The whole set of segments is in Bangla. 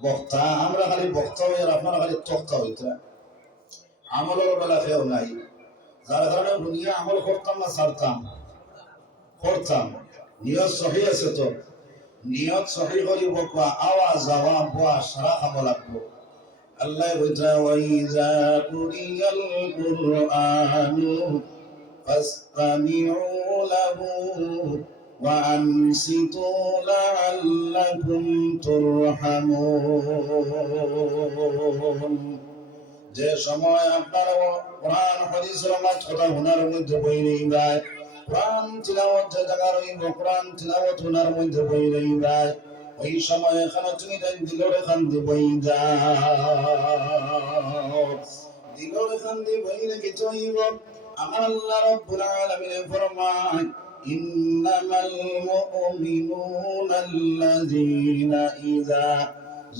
বক্তা আমরা খালি বক্তা হই আর আপনারা খালি তক্তা হইতা আমলের বেলা কেউ নাই যার কারণে দুনিয়া আমল করতাম না ছাড়তাম করতাম নিয়ত সহি আছে তো নিয়ত সহি করিব কোয়া আওয়াজ যাওয়া বোয়া সারা খাব লাগবো আল্লাহ বলছে ওয়াইজা কুরিয়াল কুরআনু ফাসতামিউ লাহু ওয়া আনসিতু লাআল্লাকুম তুরহামুন যে সময় আপনারা কোরআন হাদিসের মাঝ কথা শোনার মধ্যে বই নেই ভাই কোরআন তিলাওয়াত যে জায়গা রইব কোরআন তিলাওয়াত শোনার মধ্যে বই নেই ভাই ওই সময় এখানে তুমি দিলর এখান দিয়ে বই যাও দিলর এখান দিয়ে বই রেখে চইব আমার আল্লাহ রাব্বুল আলামিন ফরমান ইন্নামাল মুমিনুনা আল্লাযীনা ইযা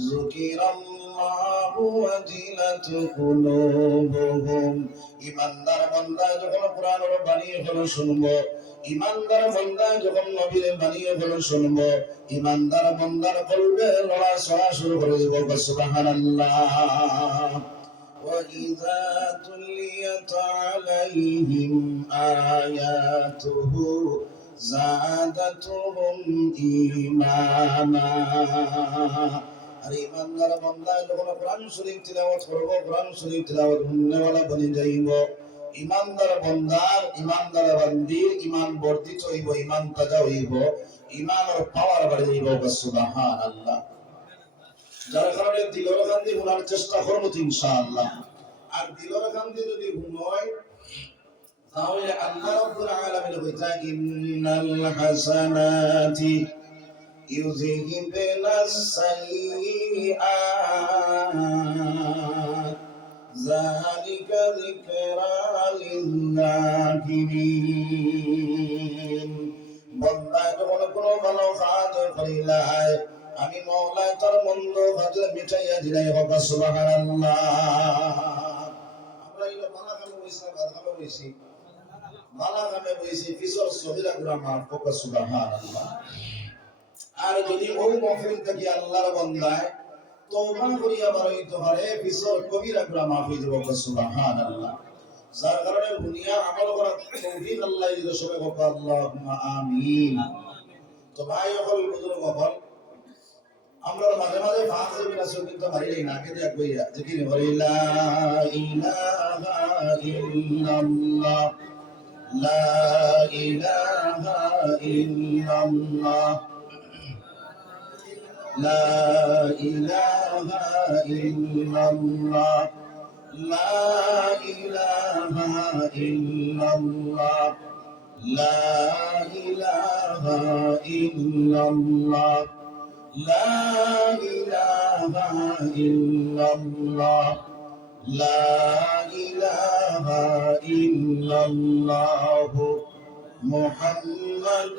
যুকিরাল্লাহু ওয়াজিলাত কুলুবুহুম ঈমানদার বান্দা যখন কোরআনের বাণী হলো শুনবো ঈমানদার বান্দা যখন নবীর বাণী হলো শুনবো ঈমানদার বান্দার কলবে লড়াচড়া শুরু করে দিব সুবহানাল্লাহ وَإِذَا تُلِيَتْ عَلَيْهِمْ آيَاتُهُ زَادَتْهُمْ إِيمَانًا আর ইমানদার বান্দা যখন কোরআন শরীফ তিলাওয়াত করব কোরআন শরীফ তিলাওয়াত শুননেওয়ালা বনে যাইব ইমানদার বান্দার ইমানদার বান্দির ঈমান বর্ধিত হইব ঈমান তাজা হইব ঈমানের পাওয়ার বাড়ে যাইব সুবহানাল্লাহ যার কারণে দিলর গান্ধী শোনার চেষ্টা করবো ইনশাআল্লাহ আর দিলর গান্ধী যদি শুনয় তাহলে আল্লাহ রাব্বুল আলামিন কইতা ইন্নাল হাসানাতি ইউযহিবুনাস সাইয়্যাত যালিকা যিকরা লিল-যাকিরিন বান্দা যখন কোনো ভালো কাজ করিলাই আমি মওলা তার মন্দ কাজ মিটাইয়া দিলাই বাবা সুবহানাল্লাহ আমরা এই বালা কামে বইছি বালা কামে বইছি বালা কামে বইছি কিসর সহিরা গুনাহ মাফ বাবা সুবহানাল্লাহ আর যদি ওই মাহফিল থেকে আল্লাহর বান্দায় তওবা করিয়া বারইতে পারে কিসর কবিরা গুনাহ মাফ হয়ে যাবে বাবা সুবহানাল্লাহ যার কারণে দুনিয়া আমল করার তৌফিক আল্লাহ দিতে সবে বাবা আল্লাহুম্মা আমিন তো ভাই হল বুজুর্গ হল আমরা মাঝে মাঝে ফাঁস বিনা কিন্তু মারিলেই না কে দেখ বইয়া জিকির করি লা ইলাহা ইল্লাল্লাহ লা ইলাহা ইল্লাল্লাহ লা ইলাহা ইল্লাল্লাহ লা ইলাহা ইল্লাল্লাহ লা ইলাহা ইল্লাল্লাহ لا إله إلا الله لا إله إلا الله محمد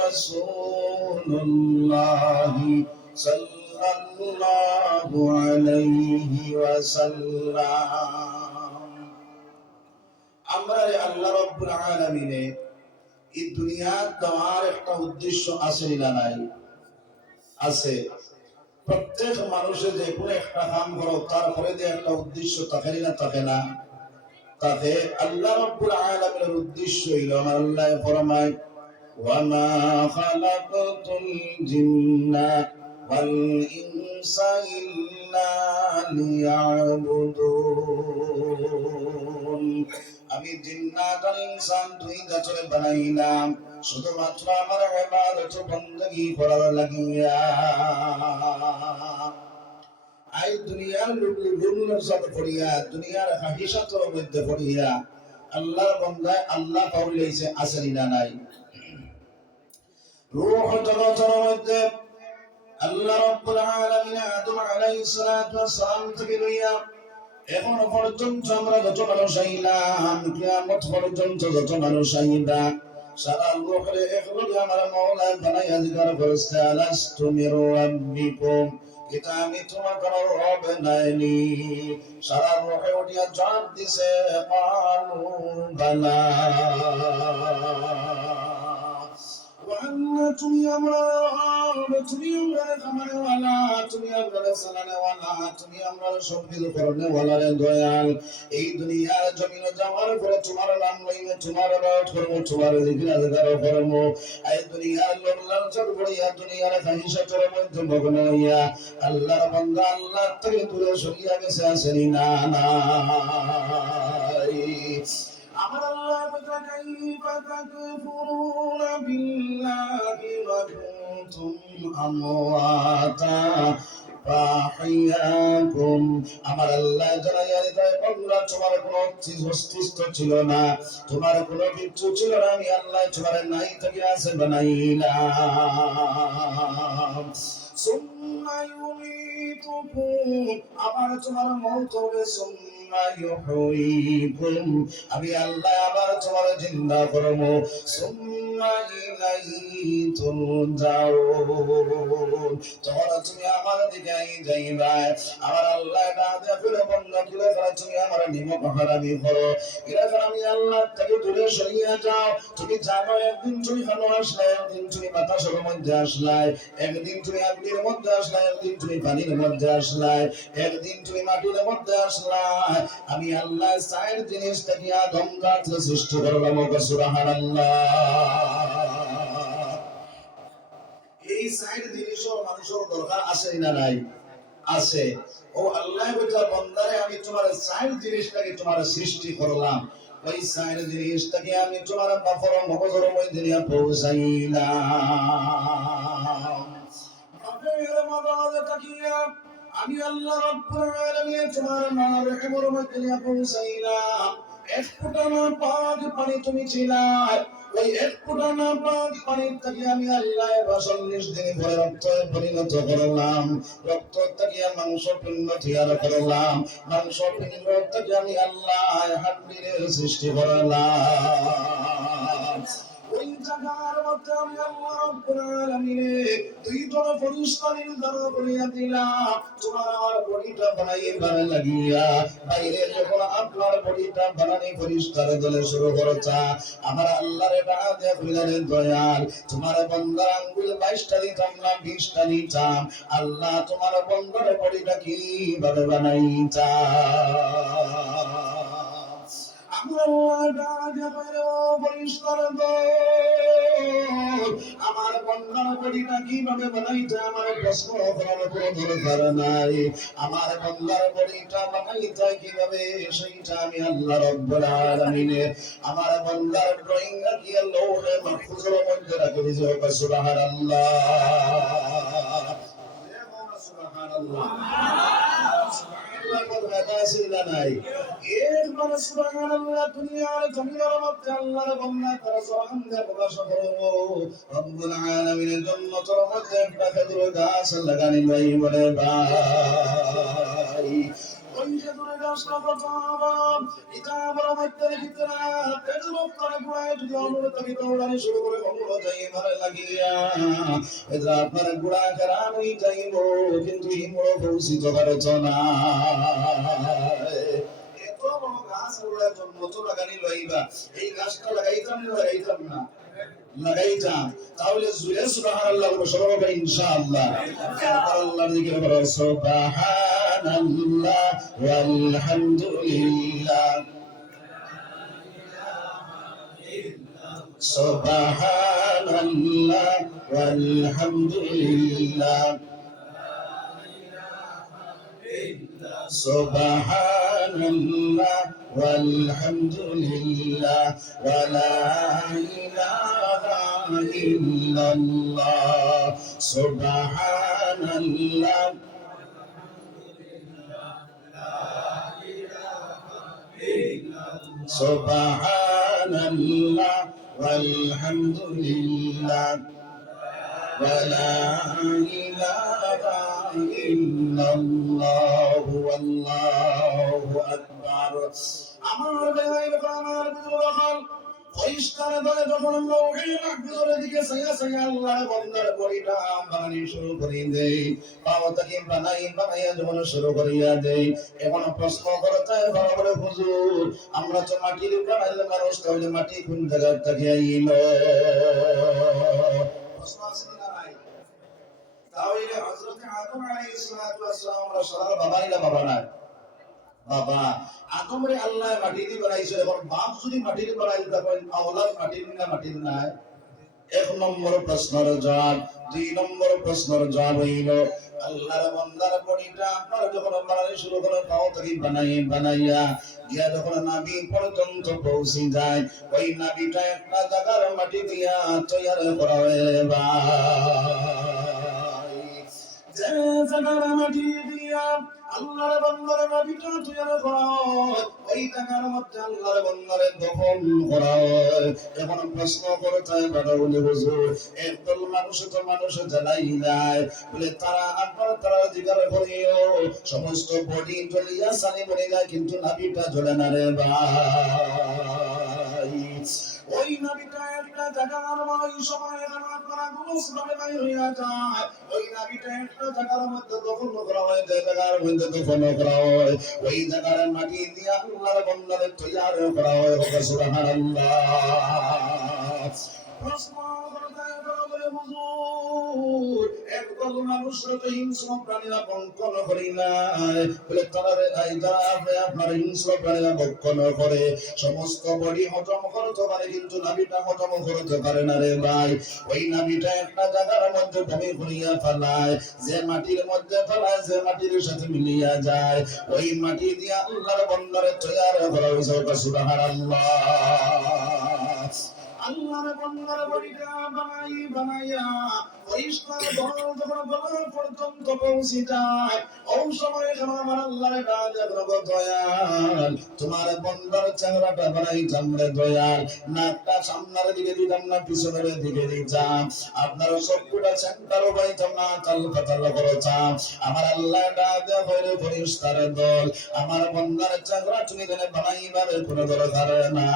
رسول الله صلى الله عليه وسلم আমরা আল্লাহ রাব্বুল আলামিন এই দুনিয়া দেওয়ার একটা উদ্দেশ্য আছে না নাই আছে প্রত্যেক মানুষের যে কোনো একটা কাম করো তারপরে যে একটা উদ্দেশ্য থাকে না থাকে না তাতে আল্লাহ রাব্বুল আলামিনের উদ্দেশ্য হইল আল্লাহ ফরমায় ওয়া মা খালাকাতুল জিন্না ওয়াল ইনসা ইল্লা লিয়াবুদুন আমি জিন্নাত আর ইনসান দুই জাতিকে বানাইলাম শুধুমাত্র আমার ইবাদত বندگی করার লাগিয়া আই দুনিয়ার লুলুর সাথে পড়িয়া দুনিয়ার হাকিকতের মধ্যে পড়িয়া আল্লাহর বান্দা আল্লাহ পাওয়াইছে আসেনি না নাই রূহ জগতের মধ্যে আল্লাহ রাব্বুল আলামিন আদম আলাইহিস সালাতু ওয়াস সালাম থেকে লইয়া এখনো পর্যন্ত আমরা যত মানুষ আইলাম কিয়ামত পর্যন্ত যত মানুষ আইবা সারা লোকের একলগে আমার মাওলা বানাইয়া জিকার করছে আলাস্তু মির রাব্বিকুম এটা আমি তোমাদের রব নাইনি সারা লোকে উঠিয়া জবাব দিছে ক্বালু বালা আল্লাহ তুমি আমরা তুমি আমরা খামানেওয়ালা, তুমি আমরা সালানেওয়ালা, তুমি আমরা সব কিছু করনেওয়ালা রে দয়াল। এই দুনিয়ার জমিন যাওয়ার পরে তোমার নাম লইব, তোমার ইবাদত করব, তোমার জিকির আজকার করব। এই দুনিয়ার লোভ লালসা করিয়া দুনিয়ার খাহিশাতের মধ্যে মগ্ন হইয়া আল্লাহর বান্দা আল্লাহ থেকে দূরে সরিয়া গেছে আসেনি না নাই। আমার আল্লাহ বলে কাইফা তাকফুরুনা বিল্লাহি ওয়া কুনতুম আমওয়াতা ফাহিয়াকুম। আমার আল্লাহ জানাইয়া দিতে বন্ধুরা, তোমার কোনো অস্তিত্ব ছিল না, তোমার কোনো কিচ্ছু ছিল না, আমি আল্লাহ তোমার নাই থেকে আছে বানাইলাম। সুম্মা ইউমীতুকুম, আবার তোমার মওত হবে। সুম্মা ইউহয়ীকুম, আমি আল্লাহ আবার তোমার জিন্দা করব। সুম্মা ইলাইহি তুরজাউন, তখন তুমি আমার দিকে যাইবা। আমার আল্লাহ ডাকে ফিরে বন্ধ করে ফেলে, তুমি আমার নিমক হারামি করো, এরকম আমি আল্লাহ থেকে দূরে সরিয়ে যাও। তুমি জানো একদিন তুমি ভালো আসলে, একদিন তুমি বাতাসের মধ্যে আসলাই, একদিন তুমি আগুনের মধ্যে আসলাই, একদিন তুমি পানির মধ্যে আসলাই, একদিন তুমি মাটির মধ্যে আসলাই। আমি আল্লাহ চার জিনিস থেকে আদম জাতি সৃষ্টি করলাম। সুবহানাল্লাহ। এই চার জিনিসও মানুষের দরকার আছে না নাই? আছে। ও আল্লাহ বলে বান্দারে, আমি তোমার চার জিনিসটাকে তোমার সৃষ্টি করলাম, ওই চার জিনিসটাকে আমি তোমার বাফর মগজের মধ্যে নিয়ে পৌঁছাইলাম। বাফের মগজে তাকিয়া আমি আল্লাহ রাব্বুল আলামিন তোমার নাম রহমর মধ্যে নিয়ে পৌঁছাইলাম। এক ফোঁটা পাক পানি তুমি ছিলা, ওই এক ফোঁটা পাক পানির থেকে আমি আল্লাহ ৪২ দিন পরে রক্তে পরিণত করলাম, রক্ত থেকে মাংস পিণ্ড তৈরি করলাম, মাংস পিণ্ড থেকে আমি আল্লাহ হাড্ডির সৃষ্টি করলাম। ওই জায়গার মধ্যে আমি আল্লাহ রাব্বুল আলামিন দুইজন ফেরেশতা নির্ধারণ করিয়া দিলাম, তোমার আমার বডিটা বানাইবার লাগিয়া বাইরে যখন আপনার বডিটা বানানি ফেরেশতার দলে শুরু করতা, আমার আল্লাহর ডাকে কইলেন দয়াল, তোমার বান্দার আঙ্গুল 22টা দিতাম না 20টা দিতাম, আল্লাহ তোমার বান্দার বডিটা কিভাবে বানাইতা? আমার বন্ধার বডিটা কিভাবে বানাইতে আমার প্রশ্ন করার কোনো দরকার নাই। আমার বন্ধার বডিটা বানাইতে কিভাবে সেইটা আমি আল্লাহ রাব্বুল আলামিন আমার বন্ধার ড্রয়িং রাখিয়া লৌহে মাহফুজের মধ্যে রাখে দিয়েছে। সুবহানাল্লাহ, সুবহানাল্লাহ, নাই এরপরে সুবহানাল্লাহ। দুনিয়ার জমিনের মধ্যে আল্লাহর বান্দা তারা সুবহান দিয়ে প্রকাশ করো, রব্বুল আলামিনের জান্নাতের মধ্যে একটা খেজুর গাছ লাগানি ভাই বলে ভাই, ওই খেজুর গাছটা প্রথম কিতাবের মধ্যে লিখিত না, খেজুর করে গুড়ায় যদি অনুরোধ থাকি দৌড়ানি শুরু করে অনুরোধ যাই মারে লাগিয়া এটা আপনার গুড়া কেরান হয়ে যাইব, কিন্তু এই মোড় পৌঁছিত পারছ না। এত বড় গাছ ওরা জন্মত লাগানি লইবা, এই গাছটা লাগাইতাম না লাগাইতাম না লাগাইতাম, তাহলে জুড়ে সুবহানাল্লাহ বলো সবাই বলে ইনশাআল্লাহ। আল্লাহর জিকির করো, সুবহানাল্লাহ ওয়াল হামদুলিল্লাহ, সুবহানাল্লাহ ওয়াল হামদুলিল্লাহ, সুবহানাল্লাহ ওয়াল হামদুলিল্লাহ ওয়া লা ইলাহা ইল্লাল্লাহ, সুবহানাল্লাহ সুবহানাল্লাহ ওয়াল হামদুলিল্লাহ ওয়া লা ইলাহা ইল্লাল্লাহ আল্লাহু আকবার। আমার ভাই আমার বুজুর্গ পরিষ্কার করে যখন লৌহে মাহফুজের দিকে সাইয়া সাইয়া আল্লাহর বান্দার বড়িটা বানানি শুরু করে দেই, পাওয়াটাকে বানাইয়া যখন শুরু করিয়া দেই, এখন প্রশ্ন করতে বরাবর হুজুর আমরা তো মাটির বানাইলে মানুষ, তাহলে মাটি কোন জায়গা থেকে আইলো? প্রশ্ন আছে না নাই? তাহলে হযরত আদম আলাইহিস সালাতু ওয়াস সালাম আমরা সবার বাবা না? বাবা আদমরে আল্লাহ মাটি দিয়ে বানাইছে, এখন বাপ যদি মাটির বানাই তখন আওলাদ মাটির নাই। এক নম্বর প্রশ্নের জবাব। দুই নম্বর প্রশ্নের জবাব হইল আল্লাহর বান্দার বডিটা আপনারা যখন বানানো শুরু করেন পাও থেকে বানাইয়া গিয়া যখন নাভি পর্যন্ত পৌঁছে যায়, ওই নাভিটা একটা জায়গার মাটি দিয়া তৈরি করা হয় ভাই। যে জায়গার মাটি দিয়া আল্লাহর বান্দার নাভিটা তৈরি করা হয়, ওই জায়গার মধ্যে আল্লাহর বান্দার দফন করা হয়। এখন প্রশ্ন করতে পারে বলে হুজুর একদল মানুষ তো মানুষ জানাই নাই বলে তারা জিজ্ঞাসা করিও সমস্ত বডি জ্বলিয়া সানি মরে যায় কিন্তু নাভিটা জ্বলে না রে ভাই। ওই নাভিটা একটা জায়গার ওই সময় আপনারা গোস ভাবে নাই হইয়া যায়, ওই নাভিটা একটা জায়গার মধ্যে দফন করা হয়, যে জায়গার মধ্যে দফন করা হয় ওই জায়গার মাটি দিয়া আল্লাহর বান্দারে তৈরি করা হয়। সুবহানাল্লাহ। প্রশ্ন করতে বলে হুজুর একদল মানুষরা তো হিংস্র প্রাণীরা বঙ্কন করি নাই বলে তারা আপনার হিংস্র প্রাণীরা বঙ্কন করে সমস্ত বডি হজম করতে পারে কিন্তু নাভিটা হজম করতে পারে না রে ভাই। ওই নাভিটা একটা জায়গার মধ্যে ভূমি করিয়া ফেলায়, যে মাটির মধ্যে ফেলায় যে মাটির সাথে মিলিয়া যায়, ওই মাটি দিয়া আল্লাহর বান্দারে তৈরি করা হয়েছে। সুবহানাল্লাহ। আল্লাহর বান্দার বডিটা বানাইয়া পরিষ্কার যখন গলা পর্যন্ত পৌঁছে যায়, ওই সময় আমার আল্লাহর ডাক দয়াল তোমার বান্দার চেহারাটা বানাই জামরে দয়াল, নাকটা সামনের দিকে দিতাম না পিছনের দিকে দিতাম, আপনার চক্ষুটা সেন্টারও পাইতাম না তাল পাতাল করতাম। আমার আল্লাহ ডাক হইলে পরিষ্কার দল আমার বান্দার চেহারা তুমি জানে বানাইবার কোনো দরকার না।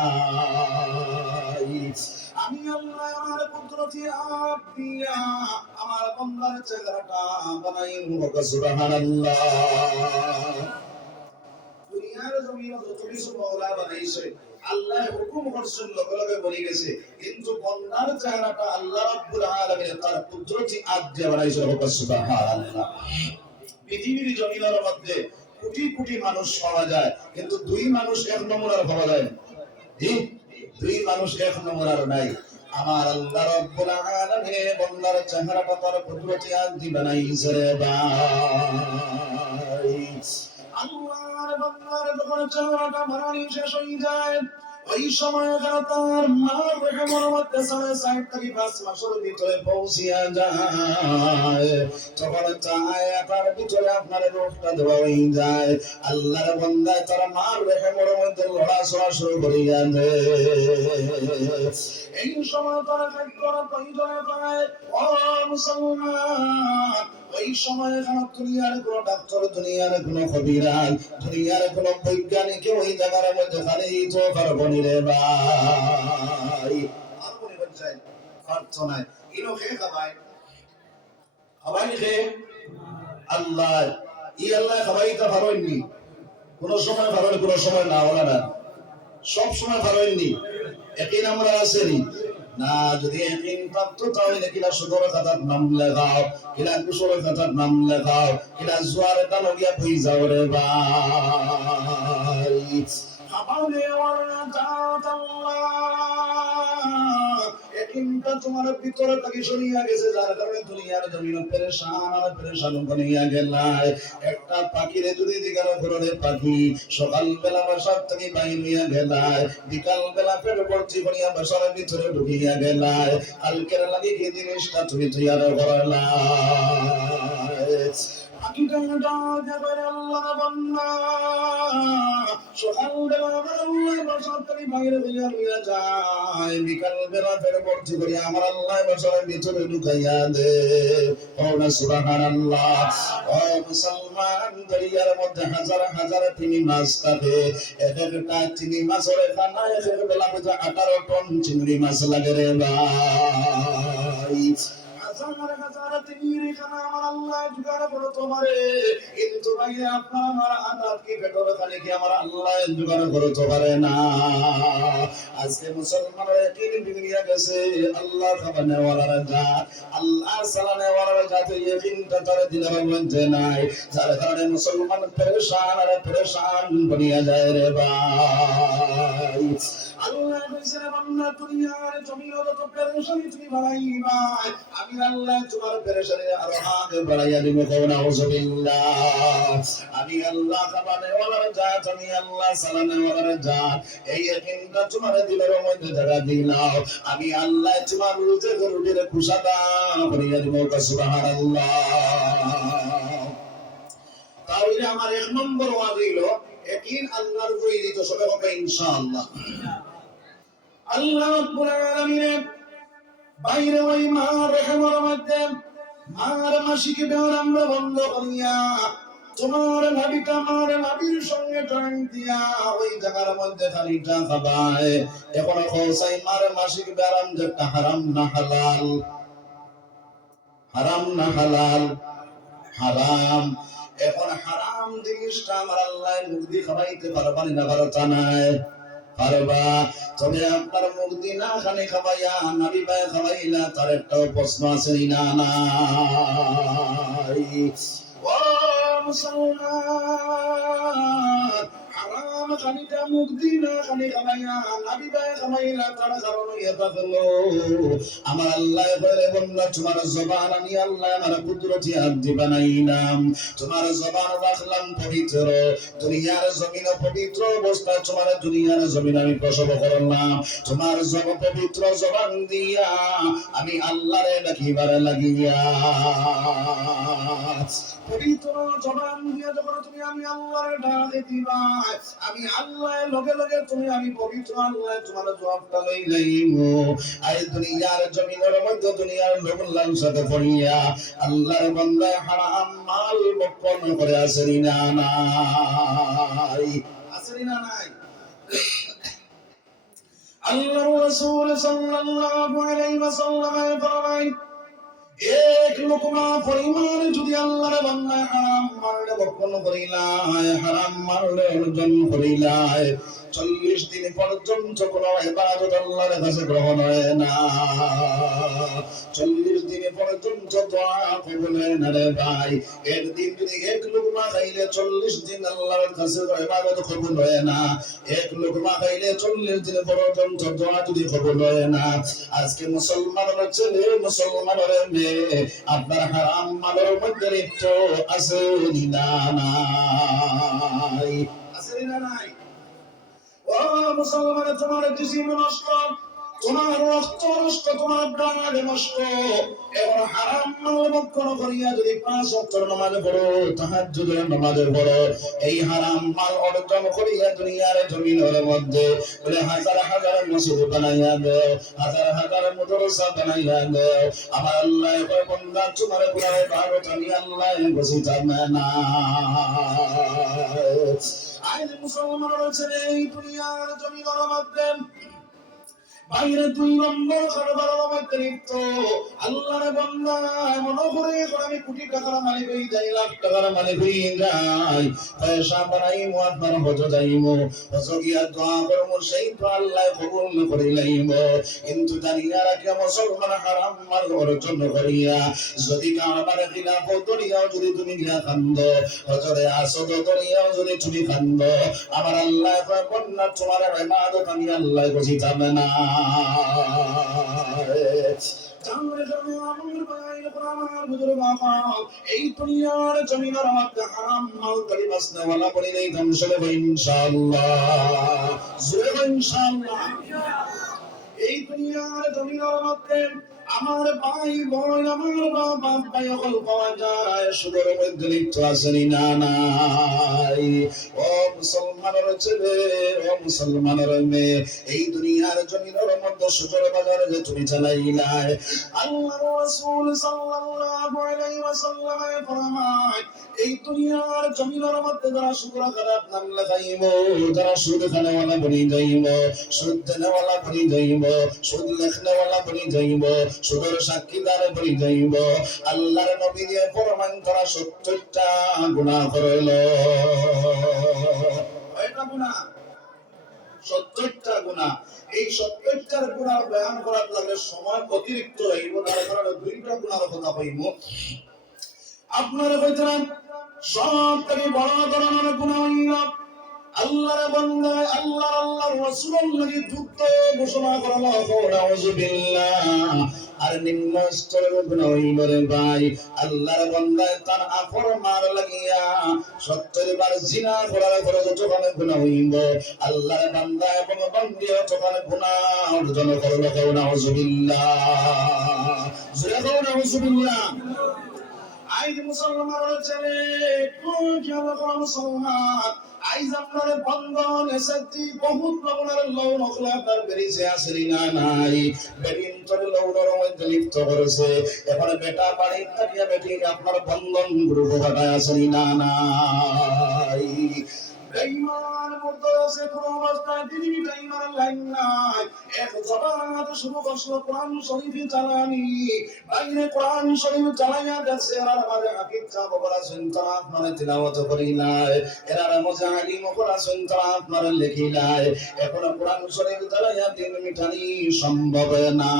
আমি আল্লাহ আমার কুদরতি হাত দিয়া আমার বান্দার চেহারাটা বানাই। সুবহানাল্লাহ। দুনিয়ার জমিনে যত কিছু মাওলা বানাইছে আল্লাহ হুকুম করছেন লগে লগে বলে গেছে, কিন্তু বান্দার চেহারাটা আল্লাহ রাব্বুল আলামিন তার কুদরতি হাত দিয়ে বানাইছে। সুবহানাল্লাহ। পৃথিবীর জমিনের মধ্যে কোটি কোটি মানুষ পাওয়া যায় কিন্তু দুই মানুষ এক নমুনার পাওয়া যায়। দুই মানুষ এক নমুনার নাই। আমার আল্লাহ রাব্বুল আলামিন বান্দার চেহারাটা তার কুদরতি হাত দিয়ে বানাইছে রে ভাই। আল্লাহর বান্দার যখন চেহারাটা বানানি শেষ হয়ে যায়, ওই সময় তার মার রেহেমের মধ্যে 4.5 মাসের ভিতরে পৌঁছিয়া যায়, তখন তার ভিতরে আপনার রোগটা দেওয়া হয়ে যায়। আল্লাহর বান্দা তার মার রেহেমের মধ্যে লড়াচড়া শুরু করিয়া দেয়। এই সময় তার খাদ্যর প্রয়োজনে পায়। ও মুসলমান, ওই সময় দুনিয়ার কোন ডাক্তার, দুনিয়ার কোন কবিরাজ, দুনিয়ার কোন বৈজ্ঞানিক ওই জায়গার মধ্যে খালি তো পারবো নি রে ভাই। আর মনে হচ্ছে প্রার্থনায় ইনো খেয়ে খাবাই খেয়ে আল্লাহ আল্লাহ খাবাইতে পারেননি, কোন সময় পারেন কোন সময় না হলো না, সব সময় পারেননি। একই আমরা আসেনি না, যদি একদিন প্রাপ্ত তাহলে কিনা সুদর খাতার নাম লেখাও, কিনা কুশলের খাতার নাম লেখাও, কিনা জোয়ার এটা লগিয়া বই যাও রে ভাই। তোমার ভিতরে তাকে সরিয়া গেছে, যার কারণে দুনিয়ার জমিন পেরেশান বানিয়া গেলায়। একটা পাখিরে যদি জিজ্ঞাসা করো রে পাখি সকাল বেলা বাসার থেকে বাইর হইয়া গেলায়, বিকাল বেলা পেট ভর্তি করিয়া বাসার ভিতরে ঢুকিয়া গেলায়, কালকের লাগে কি জিনিসটা তুমি তৈরি করলা? পাখিটা আল্লাহ বান্দা সকালবেলা আমার আল্লাহ বসাতরি বাইরে হইয়া যায়, বিকাল বেলা ফের ভর্তি করে আমার আল্লাহ বসার ভিতরে ঢুকাইয়া দে। ও না সুবহানাল্লাহ। ও মুসলমান, দরিয়ার মধ্যে হাজার হাজার চিংড়ি মাছ থাকে, এক একটা চিংড়ি মাছের খানায় এক বেলা মধ্যে 18 টন চিংড়ি মাছ লাগে রে ভাই। হাজার হাজার চিংড়ি খানা আমার আল্লাহ জোগাড় করে তোমারে, কিন্তু ভাই আপনার আমার আদাত কি পেটর খালি কি আমার আল্লাহ জোগাড় করতে পারে না। আজকে মুসলমানের কিনে বিগড়িয়া গেছে, আল্লাহ খাবানে ওয়ালার জাত, আল্লাহ সালানে ওয়ালার জাত, ইয়াকিনটা তার দিলের মধ্যে নাই, যার কারণে মুসলমান পেরেশান আর পেরেশান বনিয়া যায় রে ভাই। আল্লাহ কইছে রে বান্দা, দুনিয়ার জমিন যত পেরেশানি তুমি বাড়াইবা, আমি আল্লাহ তোমার পেরেশানি আরো আগে বাড়াইয়া দিব। নাউযুবিল্লাহ। আমি আল্লাহ খাবানে ওয়ালার জাত, আমি আল্লাহ সালানে ওয়ালার জাত, এই ইয়াকিনটা তোমার দিলের মধ্যে জায়গা দিলাম। আমি আল্লাহ তোমার রুজে রুটির খুশাদা বাড়াইয়া দিব। সুবহানাল্লাহ। তাহলে আমার এক নম্বর ওয়াজ হইলো ইয়াকিন আল্লাহর উপরে দিত, সবে হবে ইনশাআল্লাহ। আল্লাহ রাব্বুল আলামিন বাইরে ওই মার রেহমার মধ্যে মার মাসিকে বের আমরা বন্ধ করিয়া তোমার নবীটা আমার নবীর সঙ্গে জয়েন দিয়া ওই জায়গার মধ্যে খানিটা খাবায়। এখন খোসাই মার মাসিক বেরাম যেটা হারাম না হালাল? হারাম না হালাল? হারাম। এখন হারাম জিনিসটা আমার আল্লাহ মুক্তি খাওয়াইতে পারবেন না, পারতা নাই? পারবা। তবে আপনার মুক্তি না খানে খাওয়াইয়া নবী ভাই খাওয়াইলা, তার একটাও প্রশ্ন আছে না? নাই। ও মুসলমান, হারাম খানিটা মুক্তি না খানে খাওয়াইয়া নবী ভাই খাওয়াইলা, তার কারণ এটা হলো আমার আল্লাহ বলে বললা, তোমার জবান আমি আল্লাহ আমার কুদরতি হাত দিয়ে বানাইলাম, তোমার জবান রাখলাম পবিত্র, দুনিয়ার জমিন পবিত্র অবস্থা, তোমার দুনিয়ার জমিন আমি প্রসব করলাম, তোমার পবিত্র জবান দিয়া আমি আল্লাহরে ডাকিবারে লাগিয়া। পবিত্র জবান দিয়া যখন তুমি আমি আল্লাহরে ডাক দিবা, আমি আল্লাহ লগে লগে তুমি আমি পবিত্র আল্লাহ তোমার জবাবটা লইলাম। আই দুনিয়ার জমিনের মধ্যে দুনিয়ার লোক লালসাতে পড়িয়া আল্লাহর বান্দা হারাম মাল বক্ষণ করে আসেনি না? নাই। আসেনি না? নাই। আল্লাহর রাসূল সাল্লাল্লাহু আলাইহি ওয়াসাল্লাম ফরমায়, এক লোকমা পরিমাণ যদি আল্লাহর বান্দা হারাম মালে বক্ষণ করিলায়, হারাম মালে অর্জন করিলায়, 40 দিন পর্যন্ত কোনো ইবাদত আল্লাহর কাছে গ্রহণ হয় না। 40 দিন পর্যন্ত দোয়া কবুল হয় না রে ভাই। একদিন যদি এক লোকমা খাইলে 40 দিন আল্লাহর কাছে ইবাদত কবুল হয় না। এক লোকমা খাইলে 40 দিন পর্যন্ত দোয়া যদি কবুল হয় না। আজকে মুসলমানের ছেলে, মুসলমানের মেয়ে, আপনার হারাম মালের মধ্যে লিপ্ত আছে না? নাই। আছে না? নাই। ও মুসলমান, তোমার জিসিম নষ্ট, তোমার রক্ত নষ্ট, তোমার প্রাণ নষ্ট। এখন হারাম মাল ভক্ষণ করিয়া যদি 5 ওয়াক্ত নামাজ পড়ো, তাহাজ্জুদের নামাজ পড়ো, এই হারাম মাল অর্জন করিয়া দুনিয়ার জমিনের মধ্যে বলে হাজার হাজার মসজিদ বানাইয়া দাও, হাজার হাজার মাদ্রাসা বানাইয়া দাও, আমার আল্লাহ কয় বান্দা তোমার পুরো ভারত আমি আল্লাহ বসিতাম না। আইন মুসলমান রয়েছে এই দুনিয়ার জমিনের মধ্যে বাইরে 2 নম্বর কারবারের মধ্যে লিপ্ত। আল্লাহর বান্দা মনে করে আমি কোটি টাকার মালিক হই যাই, লাখ টাকার মালিক হই যাই, পয়সা বানাইমু, আপনার হজ যাইমু, হজ গিয়া দোয়া করমু, সেই তো আল্লাহ কবুল করিলাইম। কিন্তু জানিয়া রাখি মুসলমান হারাম মাল অর্জন করিয়া যদি কারবার খিলাফ করিয়াও যদি তুমি গিয়া কান্দ, হজরে আসদ করিয়াও যদি তুমি কান্দ, আমার আল্লাহ কয় বন্না তোমার ইবাদত আমি আল্লাহ বুঝিতাম না। এই দুনিয়ার জমিনের মধ্যে হারাম মাল করি বাসনাওয়ালা বলি নেই, ধ্বংস হবে ইনশাআল্লাহ। জোরে ইনশাআল্লাহ। এই দুনিয়ার জমিনের মধ্যে আমার ভাই বোন আমার বাবা ভাই হল পাওয়া যায় সুদের মধ্যে লিপ্ত আছেনি না নাই? ও মুসলমানের ছেলে, ও মুসলমানের মেয়ে, এই দুনিয়ার জমিনের মধ্যে সুদের বাজারে যে তুমি চালাইলাই, আল্লাহর রাসূল সাল্লাল্লাহু আলাইহি ওয়াসাল্লাম ফরমায় এই দুনিয়ার জমিনের মধ্যে যারা সুদের খারাপ নাম লাগাইব, যারা সুদ খানেওয়ালা বনি যাইব, সুদ দেনেওয়ালা বনি যাইব, সুদ লেখনেওয়ালা বনি যাইব, সুদের সাক্ষীদার বনি যাইব, আল্লাহর নবী দিয়ে ফরমান তারা 70টা গুনাহ করল। কয়টা গুনাহ? 70টা গুনাহ। এই 70টার গুনাহ বয়ান করার লাগলে সময় অতিরিক্ত হইব, তার কারণে দুইটা গুনাহর কথা কইব। আপনারা কইতেন সব থেকে বড় ধরনের গুনাহ হইল আল্লাহর বান্দা আল্লাহর রাসূলের লাগি যুদ্ধ ঘোষণা করলো, নাউযুবিল্লাহ। আর নিম্ন স্তরের গুনাহ হইল রে ভাই আল্লাহর বান্দা তার আপর মার লাগিয়া 70 বার জিনা করার পরে যতক্ষণ গুনাহ হইব আল্লাহর বান্দা এবং বান্দি যতক্ষণ গুনাহ অর্জন করলো, নাউযুবিল্লাহ। জোরে বলো নাউযুবিল্লাহ। আইজ মুসলমানের ছেলে মুসলমান আইজ আপনার বন্ধন এসেছি বহুত রকমের লোন আপনার বেরিয়েছে আসেনি না নাই? বেদিন চলে লোনের মধ্যে লিপ্ত করেছে, এখন বেটা বাড়ির থাকিয়া বেটি আপনার বন্ধন গ্রুপ ঘটায় আসেনি না নাই? বেঈমান মরতে আছে কোন অবস্থায় তিনি বেঈমান লাইন নাই, এক জবানাত শুরু করলো কোরআন শরীফ চালানি, বাইরে কোরআন শরীফ চালাইয়া দেখছে আর আমাদের হাফিজ সাহেব বলা শুনতাম আপনারা তিলাওয়াত করি নাই, এরা মজা আলিম করা শুনতাম আপনারা লেখি নাই, এখন কোরআন শরীফ চালাইয়া দিন মিটানি সম্ভব না।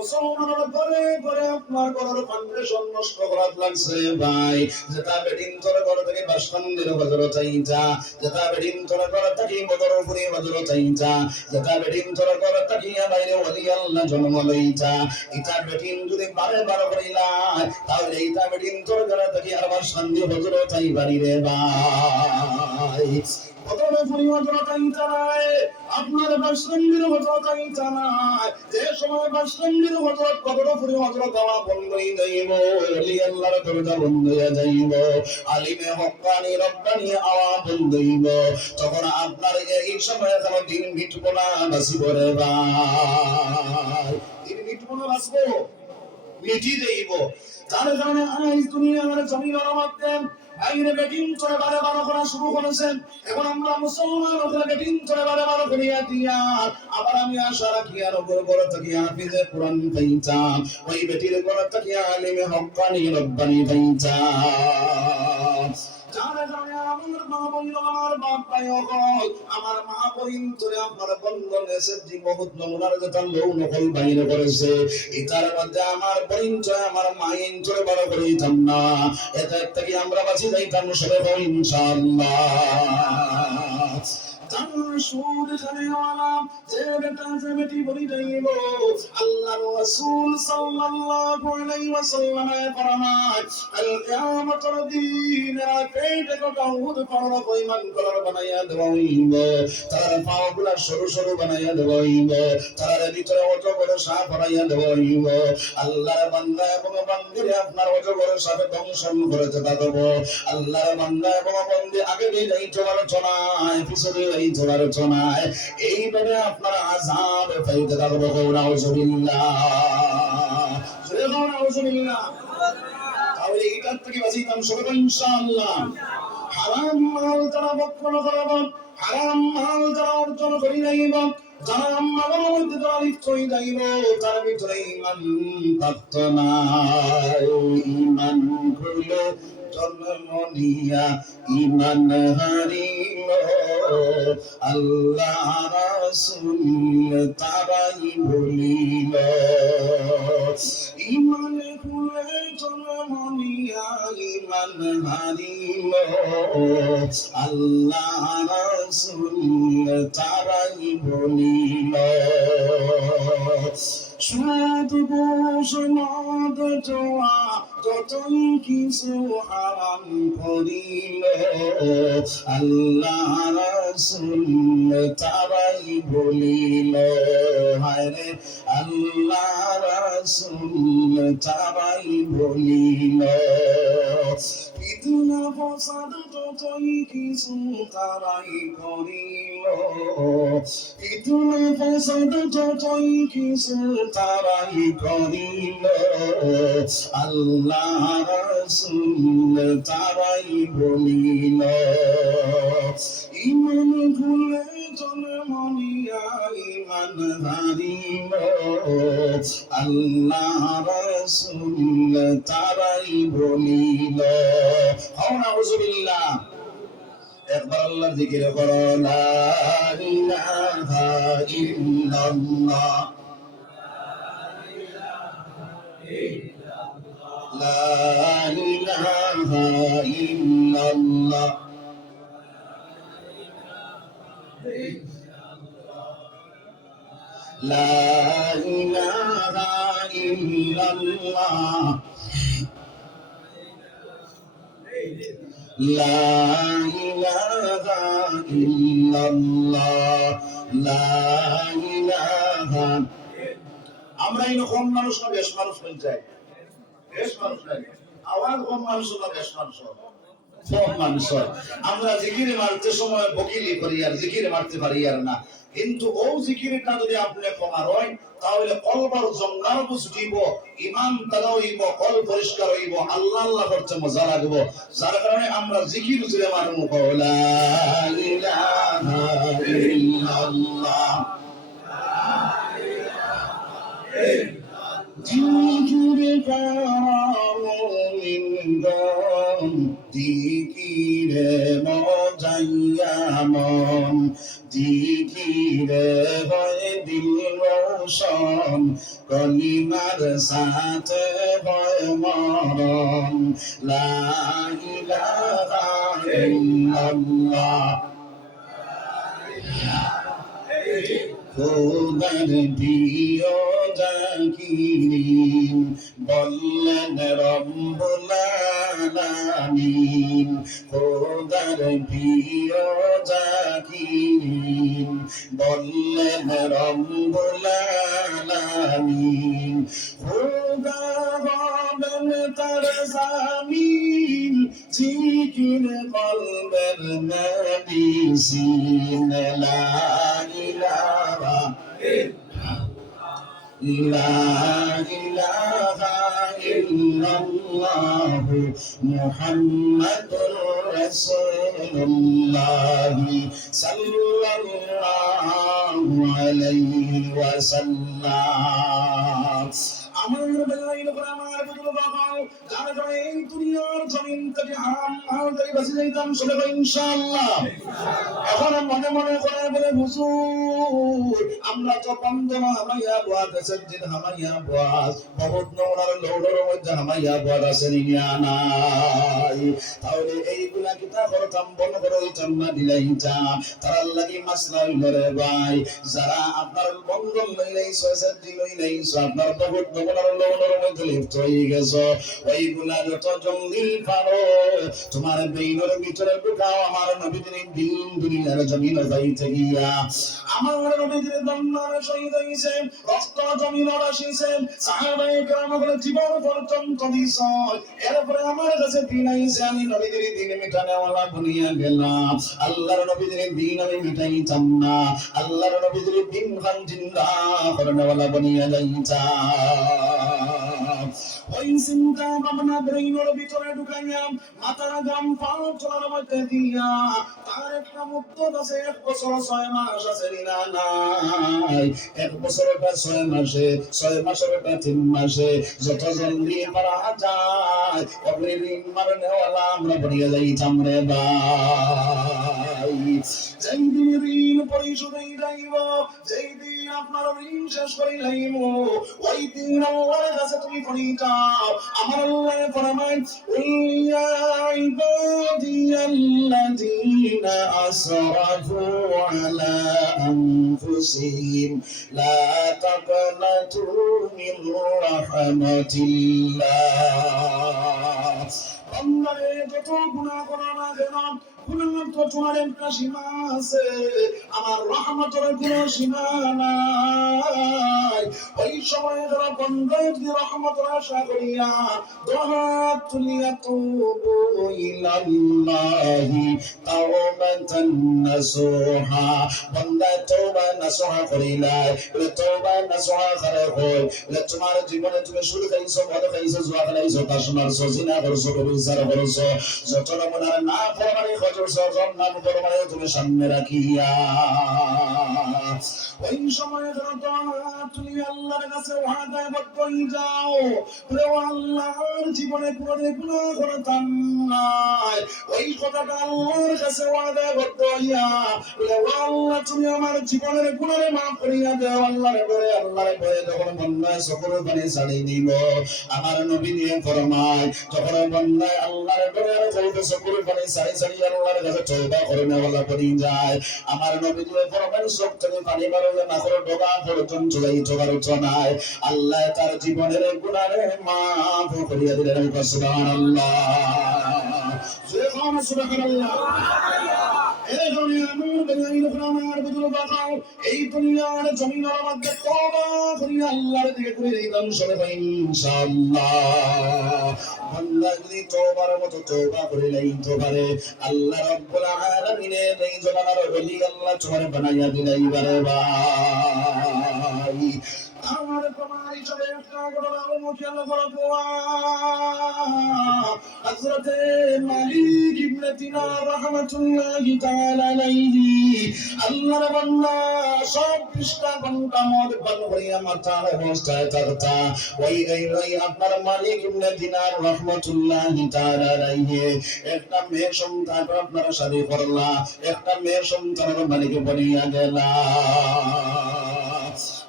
মুসলমানের ঘরে ঘরে আপনার ঘরের ফাউন্ডেশন নষ্ট করার লাগছে ভাই। যেটা বেদিন তোর ঘর থেকে বাসকান্দের হজর চাইছা, যেটা বেদিন তোর ঘর থেকে বদরপুরি হজর চাইছা, যেটা বেদিন তোর ঘর থেকে বাইরে ওলি আল্লাহ জন্ম লইছা, এটা বেদিন যদি বারে বার করিলা তাহলে এটা বেদিন তোর ঘর থেকে আর বাসকান্দি হজর চাইবারি রে ভাই। বদরপুরি হজর চাইছা নাই, আপনার বাসকান্দির হজর চাইছা নাই, যে সময় বাসকান্দির হজরত বদরপুরি হজরত হওয়া বন্ধই যাইব, ওলি আল্লাহর দরজা বন্ধ হইয়া যাইব, আলিমে হক্কানি রব্বানি আওয়া বন্ধ হইব, তখন আপনার এই সময় যেন দিন মিটব না বাঁচিব রে ভাই। দিন মিটব না বাঁচবো, মিটি যাইব। যার কারণে আজ দুনিয়ার জমিনের মধ্যে বাইরে বেটিং করে বারে বারো করা শুরু করেছেন। এখন আমরা মুসলমান ওখানে বেটিং করে বারে বারো করিয়া দিয়া আবার আমি আশা রাখি আর গড় থেকে হাফিজে কোরআন পাইছা, ওই বেটির গড় থেকে আলিমে হক্কানি রব্বানি পাইছা। যারা জানে আমার মা বলল আমার বাপ ভাই হল আমার মা বলিন তোরে আপনার বন্ধন এসে যে বহুত নমুনার যেটা লোন হল বাইরে করেছে, এটার মধ্যে আমার বলিন চয় আমার মাইন চলে বড় করে দিতাম না, এটা থেকে আমরা বাঁচি যাইতাম সবে ইনশাআল্লাহ। সুর খানেওয়ালা যে বেটা যে বেটি বলি যাইব আল্লাহর রাসূল সাল্লাল্লাহু আলাইহি ওয়াসাল্লাম ফরমায় আল কিয়ামতের দিন পেটে কৌদ পড়া পরিমাণ করার বানাইয়া দেবইব, তার পাওগুলা সরু সরু বানাইয়া দেবইব, তার ভিতরে অজগর সাপ বানাইয়া দেবইব। আল্লাহর বান্দা এবং বান্দিরে আপনার অজগর সাপে দংশন করে যেতে দেব। আল্লাহর বান্দা এবং বান্দি আগে দিয়ে যাইতে আলোচনায় পিছনে যাইতে আলোচনায় এইভাবে আপনার আযাব পাইতে থাকবো। নাউযুবিল্লাহ। তাহলে এইটার থেকে বাঁচিতাম সবাই ইনশাআল্লাহ। হারাম মাল যারা ভক্ষণ করব, হারাম মাল যারা অর্জন করি যাইব, যারা আম্মার মধ্যে যারা লিপ্ত হয়ে যাইব তার ভিতরে ঈমান থাকতো না। ঈমান গুলো জন্ম নিয়া ঈমান হারিল, আল্লাহ রাসূল তারাই ভুলিল। ঈমান গুলো জন্ম নিয়া ঈমান হারিল, আল্লাহ রাসূল তারাই ভুলিল। সুদ ঘুষ মদ জোয়া যতই কিছু হারাম করিল আল্লাহ রাসূল তারাই বলিল হায়রে আল্লাহ রাসূল তারাই বলিল ফিতনা ফসাদ যতই কিছু তারাই করিল ফিতনা ফসাদ যতই কিছু তারাই করিল আল্লাহ রাসূল তারাই বলিল ইমান খুলে জনমনিয়া ইমান হারিল আল্লাহ রাসূল তারাই বলিল আউযুবিল্লাহ একবার আল্লাহর জিকির করো লা ইলাহা ইল্লাল্লাহ লা ইলাহা ইল্লাল্লাহ লা ইলাহা ইল্লাল্লাহ লা ইলাহা ইল্লাল্লাহ লা ইলাহা আমরা এই কম মানুষ না বেশ মানুষ হয়ে যায় বেশ মানুষ নাই আওয়াজ কম মানুষ না বেশ মানুষ কম মানুষ আমরা জিকিরে মারতে সময় বকিলি করি আর জিকিরে মারতে পারি আর না কিন্তু ও জিকিরটা যদি আপনি কমার হয় তাহলে কলবার জঙ্গাল বুঝিব ইমান তারা হইব কল পরিষ্কার হইব আল্লাহ আল্লাহ করতে মজা লাগবে যার কারণে আমরা জিকির জুড়ে মারমু লা ইলাহা ইল্লাল্লাহ জিকিরে কারামিন জিকিরে মজাইয়া মন জিকিরে হয় দিল রোশন কলিমার সাথে হয় মরণ লা ইলাহা ইল্লাল্লাহ খোদার প্রিয় জাকিরিন বললেন রব্বুল আলামিন খোদার প্রিয় জাকিরিন বললেন রব্বুল আলামিন খোদা হবেন তার জামিন জিকির কলবের মেডিসিন লা ইলাহা ইল্লাল্লাহ মুহাম্মাদুর রাসূলুল্লাহ সাল্লাল্লাহু আলাইহি ওয়াসাল্লাম আমার বেলায় লোক আমার বুঝলো বাবা যারা যারা এই দুনিয়ার জমিন থেকে হারাম মাল থেকে বেঁচে যাইতাম চলে যাবো ইনশাআল্লাহ এখন মনে মনে করে বলে হুজুর আমরা তো বন্ধনা হামাইয়া বাদ আছে দিন হামাইয়া বাদ বহুত নোনার লৌড়ের মধ্যে হামাইয়া বাদ আছে নিয়া নাই তাহলে এইগুলা কিতা করতাম বন্ধ করে দিতাম না দিলাইতা তার লাগি মাসলা হইলে ভাই যারা আপনার বন্ধন লইলেই সয়সার দিলইলেই আপনার বহুত লৌড়ের মধ্যে লিপ্ত হয়ে গেছো ওইগুলা যত জলদি পারো তোমার বেইনের ভিতরে ঢুকাও আমার নবীদের দিন দুনিয়ার জমিন যাইতে গিয়া আমার নবীদের দন্নার শহীদ হইছে রক্ত জমিন রাশিছে সাহাবায়ে কেরাম বলে জীবন পর্যন্ত দিছ এরপরে আমার কাছে দিন আইছে আমি নবীদের দিন মিটানে ওয়ালা দুনিয়া গেলাম আল্লাহর নবীদের দিন আমি মিটাইতাম না আল্লাহর নবীদের দিন খান জিন্দা করনে ওয়ালা বনিয়া যাইতা ওই চিন্তা ভাবনা ব্রেইনের ভিতরে ঢুকাইয়া মাথার গাম পাও চলার মধ্যে দিয়া তার একটা মুক্ত আছে 1 বছর 6 মাস আছে না নাই 1 বছর 6 মাসে 6 মাসের 3 মাসে যত জলদি মারা যায় অগ্রিম মারনে ওয়ালা আমরা বনিয়া যাইতাম রে ভাই যেই দিন ঋণ পরিশোধ হয়ে যাইব যেই দিন আপনার ঋণ শেষ করে লাইব ওই ওই দিন আল্লাহর কাছে তুমি ফরি যাও। আমার আল্লাহ ফরমান ইয়া ইবাদিয়াল্লাযীনা আসরাফু আলা আনফুসিহিম লা তাকনাতু মিন রাহমাতিল্লাহ। বান্দারে যত গুনাহ করো না কেন, গুনাহ তো তোমার একটা সীমা আছে, আমার রহমতের কোনো সীমা নাই। ওই সময় যারা বান্দা যদি রহমতের আশা করিয়া দুহাত তুলিয়া তুবু ইলাল্লাহি তাওবাতান নাসুহা, বান্দা তওবা নাসুহা করিলাই, বলে তওবা নাসুহা করে কই, বলে তোমার জীবনে তুমি শুরু খাইছো, মদ খাইছো, জুয়া খাইছো, কাজ মারছো, জিনা করছো, ব্যভিচার করছো, যত রকমের না ফরমানি করছো, সব নাম ফরমানি তুমি সামনে রাখিয়া ওই সময় তুমি আল্লাহর কাছে ওয়াদাবদ্ধ হয়ে যাও, বলে আল্লাহর জীবনে কোনোদিন গুনাহ করতাম না। ওই কথাটা আল্লাহর কাছে ওয়াদাবদ্ধ হইয়া বলে আল্লাহ তুমি আমার জীবনের গুনাহ মাফ করিয়া দাও। আল্লাহর ঘরে যখন বন্যায় চকুর পানি ছাড়ি দিব, আমার নবী নিয়ে ফরমায় যখন বন্যায় আল্লাহর ঘরে চকুর পানি ছাড়ি ছাড়ি আল্লাহর কাছে তওবা করে নেওয়ালা করি যায়, আমার নবী দিয়ে ফরমায় চোখ থেকে পানি বাড়লে না করে ডোবা পর্যন্ত যাইতে পারছো না, আল্লাহ তার জীবনের গুনাহ মাফ করিয়া দিলেন। সুবহানাল্লাহ, সুবহানাল্লাহ। এই দুনিয়ার জমিনের মধ্যে তওবা করিয়া আল্লাহর দিকে ঘুরে যাইতাম সবাই ইনশাআল্লাহ। বান্দা যদি তওবার মতো তওবা করে লইতে পারে, আল্লাহ রাব্বুল আলামিনের এই জমানার ওলি আল্লাহ তোমারে বানাইয়া দিলাই বারে ভাই। আমার প্রমাণ হিসেবে একটা ঘটনা মুখে করবো, হযরতে মালিক ইবনে দিনার রাহমাতুল্লাহি তাআলা আলাইহি, আল্লাহর বান্দা 24টা ঘন্টা মদ পান করিয়া মাথার অবস্থায় থাকতা। ওই আপনার মালিক ইবনে দিনার রাহমাতুল্লাহি তাআলা আলাইহি একটা মেয়ে সন্তান আপনার শাদী করলা, একটা মেয়ে সন্তানের মালিক বনিয়া গেলা।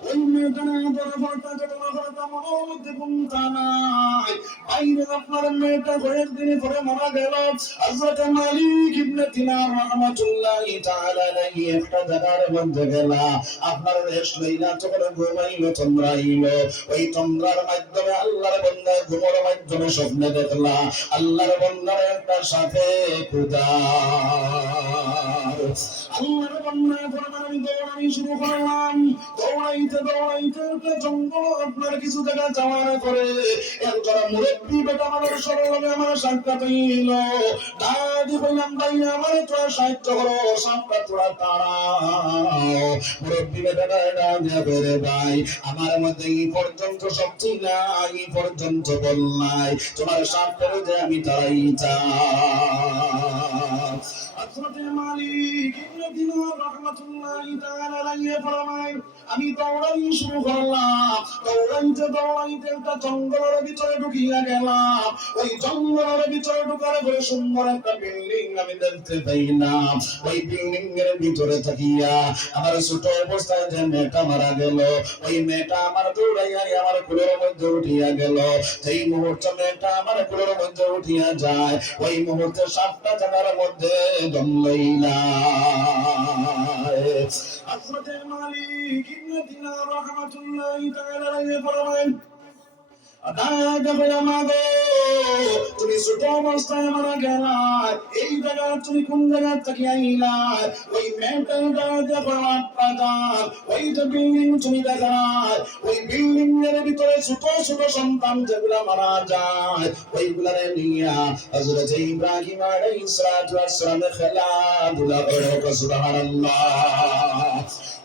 ওই মেয়েটা না বড় বড়টা ঘটনা ঘটনা মনের মধ্যে কোনটা নাই, বাইরে আপনার মেয়েটা কয়েকদিন পরে মারা গেল। হযরত মালিক ইবনে দিনার রাহমাতুল্লাহি তাআলা আলাইহি একটা জায়গার মধ্যে গেলা, আপনার রেস্ট লইলা, তখন ঘুমাইলো, তন্দ্রাইলো। ওই তন্দ্রার মাধ্যমে আল্লাহর বান্দা ঘুমের মাধ্যমে স্বপ্নে দেখলা আল্লাহর বান্দার একটা সাথে খুদা। আল্লাহর বান্দা ফরমান আমি দৌড়ানি শুরু করলাম, দৌড়াইতে দৌড়াইতে একটা জঙ্গল আপনার কিছু জায়গা যাওয়ার পরে একজন মুরব্বী বেটা আমার সরলভাবে আমার সাক্ষাৎ হইল। দাদি হইলাম ভাই আমার তোরা সাহায্য করো, সাপটা তোরা তাড়াও। মুরব্বী বেটাটা ডাক করে ভাই আমার মধ্যে এই পর্যন্ত শক্তি নাই, এই পর্যন্ত বল নাই, তোমার সাপটারে যে আমি তাড়াইতা। হযরতে মালিক ইবনে দিনার রাহমাতুল্লাহি তাআলা আলাইহি ফরমায় আমি দৌড়াই শুরু করলাম, দৌড়াইতে দৌড়াইতে একটা জঙ্গলের ভিতরে ঢুকিয়া গেলাম। ওই জঙ্গলের ভিতরে ঢুকার পরে সুন্দর একটা বিল্ডিং আমি দেখতে পাইলাম। ওই বিল্ডিং এর ভিতরে থাকিয়া আমার ছোট অবস্থায় যে মেয়েটা মারা গেল, ওই মেয়েটা আমার দৌড়াইয়া আমার কোলের মধ্যে উঠিয়া গেল। যেই মুহূর্তে মেয়েটা আমার কোলের মধ্যে উঠিয়া যায়, ওই মুহূর্তে 7টা জায়গার মধ্যে দম লইলা। হযরতে মালিক ইবনে দিনার রাহমাতুল্লাহি তাআলা আলাইহি ফরমান তুমি ছোট অবস্থায় মারা গেলা, এই জায়গা তুমি কোন জায়গা থেকে আইলা? ওই মেয়েটার ওই যে বিল্ডিং তুমি দেখা, ওই বিল্ডিং এর ভিতরে ছোট ছোট সন্তান যেগুলা মারা যায় ওইগুলারে নিয়া হযরত ইব্রাহিম আলাইহিস সালাতু ওয়াস সালাম খেলাধুলা করে। সুবহানাল্লাহ।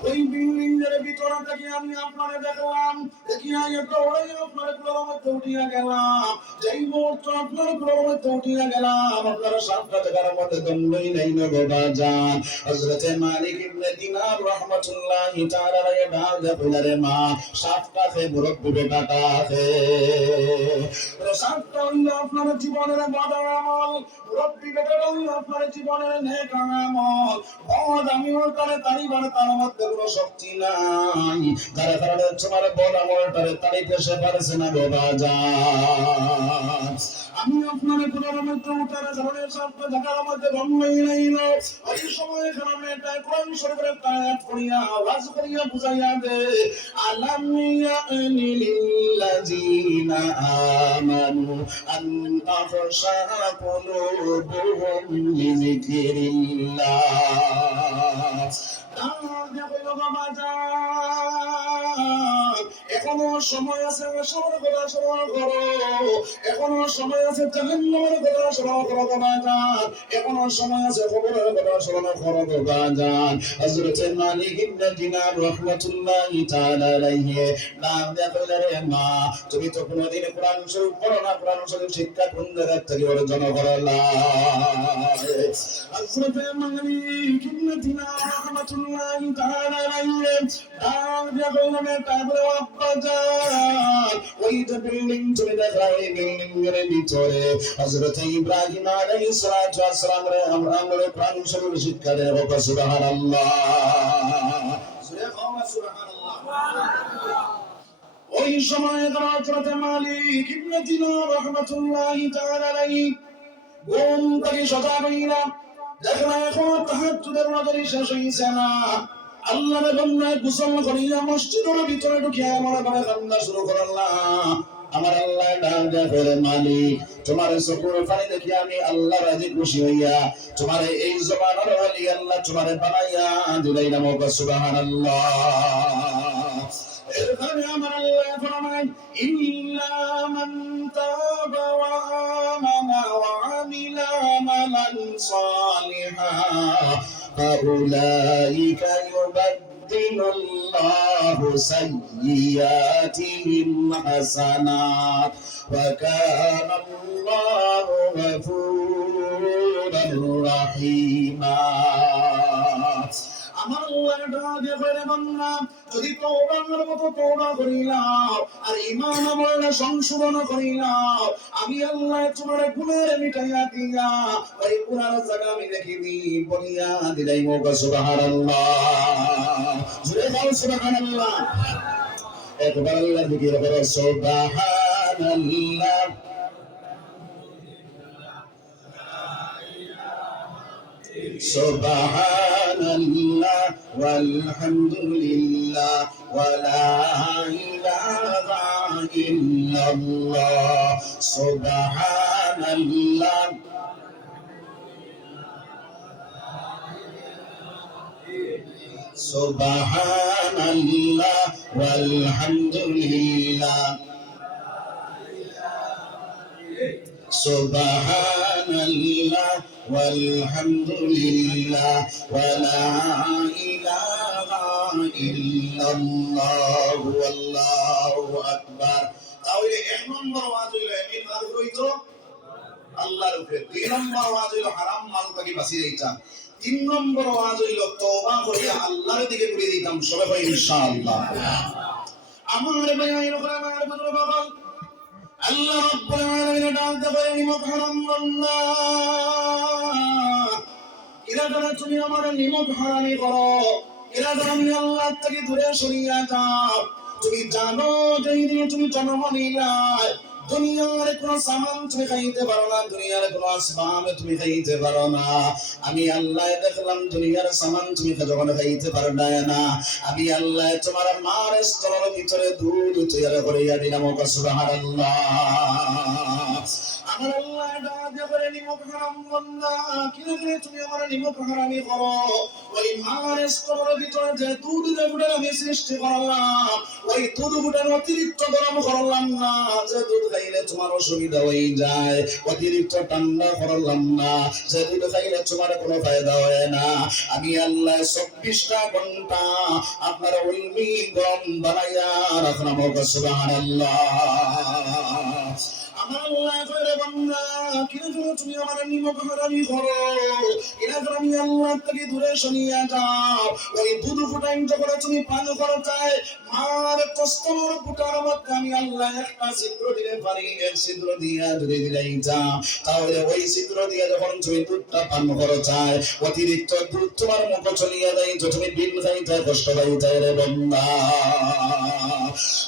ওই বিল্ডিং এর ভিতরে থেকে আমি আপনারে দেখলাম, দেখিয়া দৌড়াই আপনার কোলের মধ্যে উঠিয়া গেলাম। যেই মুহূর্তে আপনার কোলের মধ্যে উঠিয়া গেলাম, আপনার 7টা জায়গার মধ্যে দণ্ডই নাই নগদা যান। হযরতে মালিক ইবনে দিনার রাহমাতুল্লাহি তাআলা আলাইহি ডাল দেবুলারে মা 7টা কে মুরব্বি বেটাটা আছে, 7টা হইল আপনার জীবনের বাদা আমল, মুরব্বি বেটাটা হইল আপনার জীবনের নেক আমল। বদ আমি ওর কানে তারিবার তার মধ্যে কোনো শক্তি নাই, যার কারণে তোমার বদ আমলটা কথাটারে তাড়িতে সে পারছে না গো বাজার। আমি আপনার কোরআনের মধ্যে উঠার কারণে সাথে ঢাকার মধ্যে বন্ধই নাই না ওই সময় কারণে এটা কোরআন শরীফের আয়াত করিয়া আওয়াজ করিয়া বুঝাইয়া দে আলাম ইয়ানি লিল্লাযিনা আমানু আন তাখশা কুলুবুহুম লিযিকরিল্লাহ। এখনো সময় আছে আসর করা স্মরণ করো, এখনো সময় আছে জাহান্নামের কথা স্মরণ করো বাজান, এখনো সময় আছে কবরের কথা স্মরণ করো বাজান। হযরত মালিক ইবনে দিনার রাহমাতুল্লাহি তাআলা আলাইহি নাম দেয়া কইলেন রে মা তুমি তো কোনদিন কোরআন শরীফ পড়ো না, কোরআন শরীফ শিক্ষা কোন জায়গা থেকে অর্জন করলা? হযরত মালিক ইবনে দিনার রাহমাতুল্লাহি তাআলা আলাইহি নাম দেয়া কইলেন তারপরে আব্বাজান ওই যে বিল্ডিং তুমি দেখা ওই বিল্ডিং এর ভিতরে হযরত ইব্রাহিম আলাইহিস সালাতু ওয়াস সালাম রে আমরা কোরআন শরীফ শিক্ষা দেব সুবহানাল্লাহ সুবহানাল্লাহ। ওই সময় হযরত মালিক ইবনে দিনার রাহমাতুল্লাহি তাআলা আলাইহি ঘুম থেকে সজাগ হইলা দেখলা এখন তাহাজ্জুদের নামাজ শেষ হইছে না। আল্লাহর বান্দা গোসল করিয়া মসজিদের ভিতরে ঢুকিয়া মনে করে কান্না শুরু করলাম। আমার আল্লাহ ডাক দেয়া বলে মালিক তোমার চোখের পানি দেখি আমি আল্লাহ রাজি খুশি হইয়া তোমার এই জবানের ওলি আল্লাহ তোমারে বানাইয়া দিলাইলাম সুবহানাল্লাহ। এরপরে আমার আল্লাহ ফরমান ইল্লা মান তাবা ওয়া আমানা ওয়া আমিলা আমালান সালিহান ফাউলাইকা ইউবাদদিলুল্লাহু সাইয়্যাতিহিম হাসানাত ওয়া কানাল্লাহু গফুরার রহিমা। আমার আল্লাহ ডাকে বলে বান্দা যদি তওবার মতো তওবা করিলাও আর ঈমান আমলটা সংশোধন করিলাও আমি আল্লাহ তোমার গুনাহ মিটাইয়া দিয়া ওই গুনার জায়গা আমি দেখি দি বলিয়া দিলাই মোকা সুবহানাল্লাহ জোরে বল সুবহানাল্লাহ। একবার আল্লাহ জিকির করো সুবহানাল্লাহ সুবহানাল্লাহ ওয়ালহামদুলিল্লাহ ওয়া লা ইলাহা ইল্লাল্লাহ সুবহানাল্লাহ সুবহানাল্লাহ ওয়ালহামদুলিল্লাহ সুবহানাল্লাহ ওয়ালহামদুলিল্লাহ ওয়া লা ইলাহা ইল্লাল্লাহ আল্লাহু আকবার। তাহলে এক নম্বর ওয়াজ হইল ইমান হইতো আল্লাহর উপরে, দুই নম্বর ওয়াজ হইল হারাম মাল থেকে বাঁচিয়ে দিতাম, তিন নম্বর ওয়াজ হইল তওবা করিয়া আল্লাহর দিকে ঘুরে দিতাম সবাই ইনশাআল্লাহ। আমার ভাই আমার বন্ধু বাবা আল্লাহ রাব্বুল আলামিন ডাকতে বলেন মুহারাম আল্লাহ এরা যারা তুমি আমার নিমক হারামি করো, এরা যারা আমি আল্লাহ থেকে দূরে সরিয়ে যাও, তুমি জানো যে তুমি জন্ম নিলাই দুনিয়ার কোন সামান তুমি খাইতে পারো না, দুনিয়ার কোন আসবাব তুমি খাইতে পারো না। আমি আল্লাহ দেখলাম দুনিয়ার সামান তুমি যখন খাইতে পারো না, আমি আল্লাহ তোমার মার স্তরের ভিতরে দুধ তৈরি করিয়া দিলাম সুবহানাল্লাহ। আমার আল্লাহ ডাকে বলে নিমক হারাম বান্দা কিভাবে তুমি আমার নিমক হারামি করো, ওই মার স্তরের ভিতরে যে দুধ গুড়ের আমি সৃষ্টি করলাম ওই দুধ গুড়ের অতিরিক্ত গরম করলাম না, যে দুধ খাইলে তোমার অসুবিধা হয়ে যায়, অতিরিক্ত ঠান্ডা করলাম না, যে দুধ খাইলে তোমার কোনো ফায়দা হয় না। আমি আল্লাহ 24টা ঘন্টা আপনার উলমি গরম বানাইয়া রাখলাম সুবহানাল্লাহ। আমার আল্লাহ করে বান্দা কিনা করে তুমি আমার নিমক হারামি করো, কিনা করে আমি আল্লাহ থেকে দূরে সরিয়ে যাও। ওই দুধ ফুটাইন যখন তুমি পান করো চাই মার কষ্টর ফুটার মধ্যে আমি আল্লাহ একটা ছিদ্র দিলে পারি, এক ছিদ্র দিয়া যদি দিলাই যাও তাহলে ওই ছিদ্র দিয়ে যখন তুমি দুধটা পান করো চাই অতিরিক্ত দুধ তোমার মুখ চলিয়ে দেয়, তুমি বিল খাইতে কষ্ট পাইতে রে বান্দা।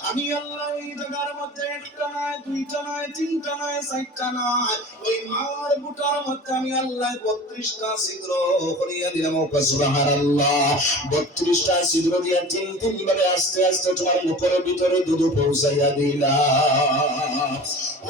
আমি আল্লাহ ওই জায়গার মধ্যে একটা নয়, দুইটা নয়, তিনটা নয়, চারটা নয়, ওই মার বুটার মধ্যে আমি আল্লাহ 32টা ছিদ্র করিয়া দিলাম। সুবহানাল্লাহ। 32টা ছিদ্র দিয়া তিন তিন ভাবে আস্তে আস্তে তোমার মুখের ভিতরে দুধ পৌঁছাইয়া দিলাম।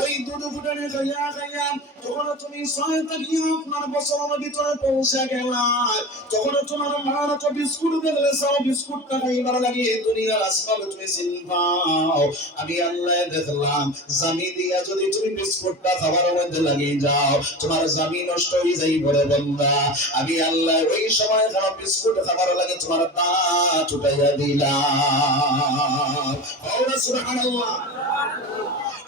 ওই দুধ ফুটানে খাইয়া খাইয়া যখন তুমি 6 থেকে আপনার বছরের ভিতরে পৌঁছে গেলাম, তখন তোমার মার তো বিস্কুট দেখলে সব বিস্কুটটা খাইবার লাগে দুনিয়ার আসবাব তুমি চিনবাও। আমি আল্লাহ দেখলাম জামি দিয়া যদি তুমি বিস্কুটটা খাবার মধ্যে লাগিয়ে যাও তোমার জামি নষ্ট হয়ে যাই বলে বান্দা। আমি আল্লাহ ওই সময় খারাপ বিস্কুট খাবার লাগে তোমার দাঁত উঠাইয়া দিলাম। সুবহানাল্লাহ।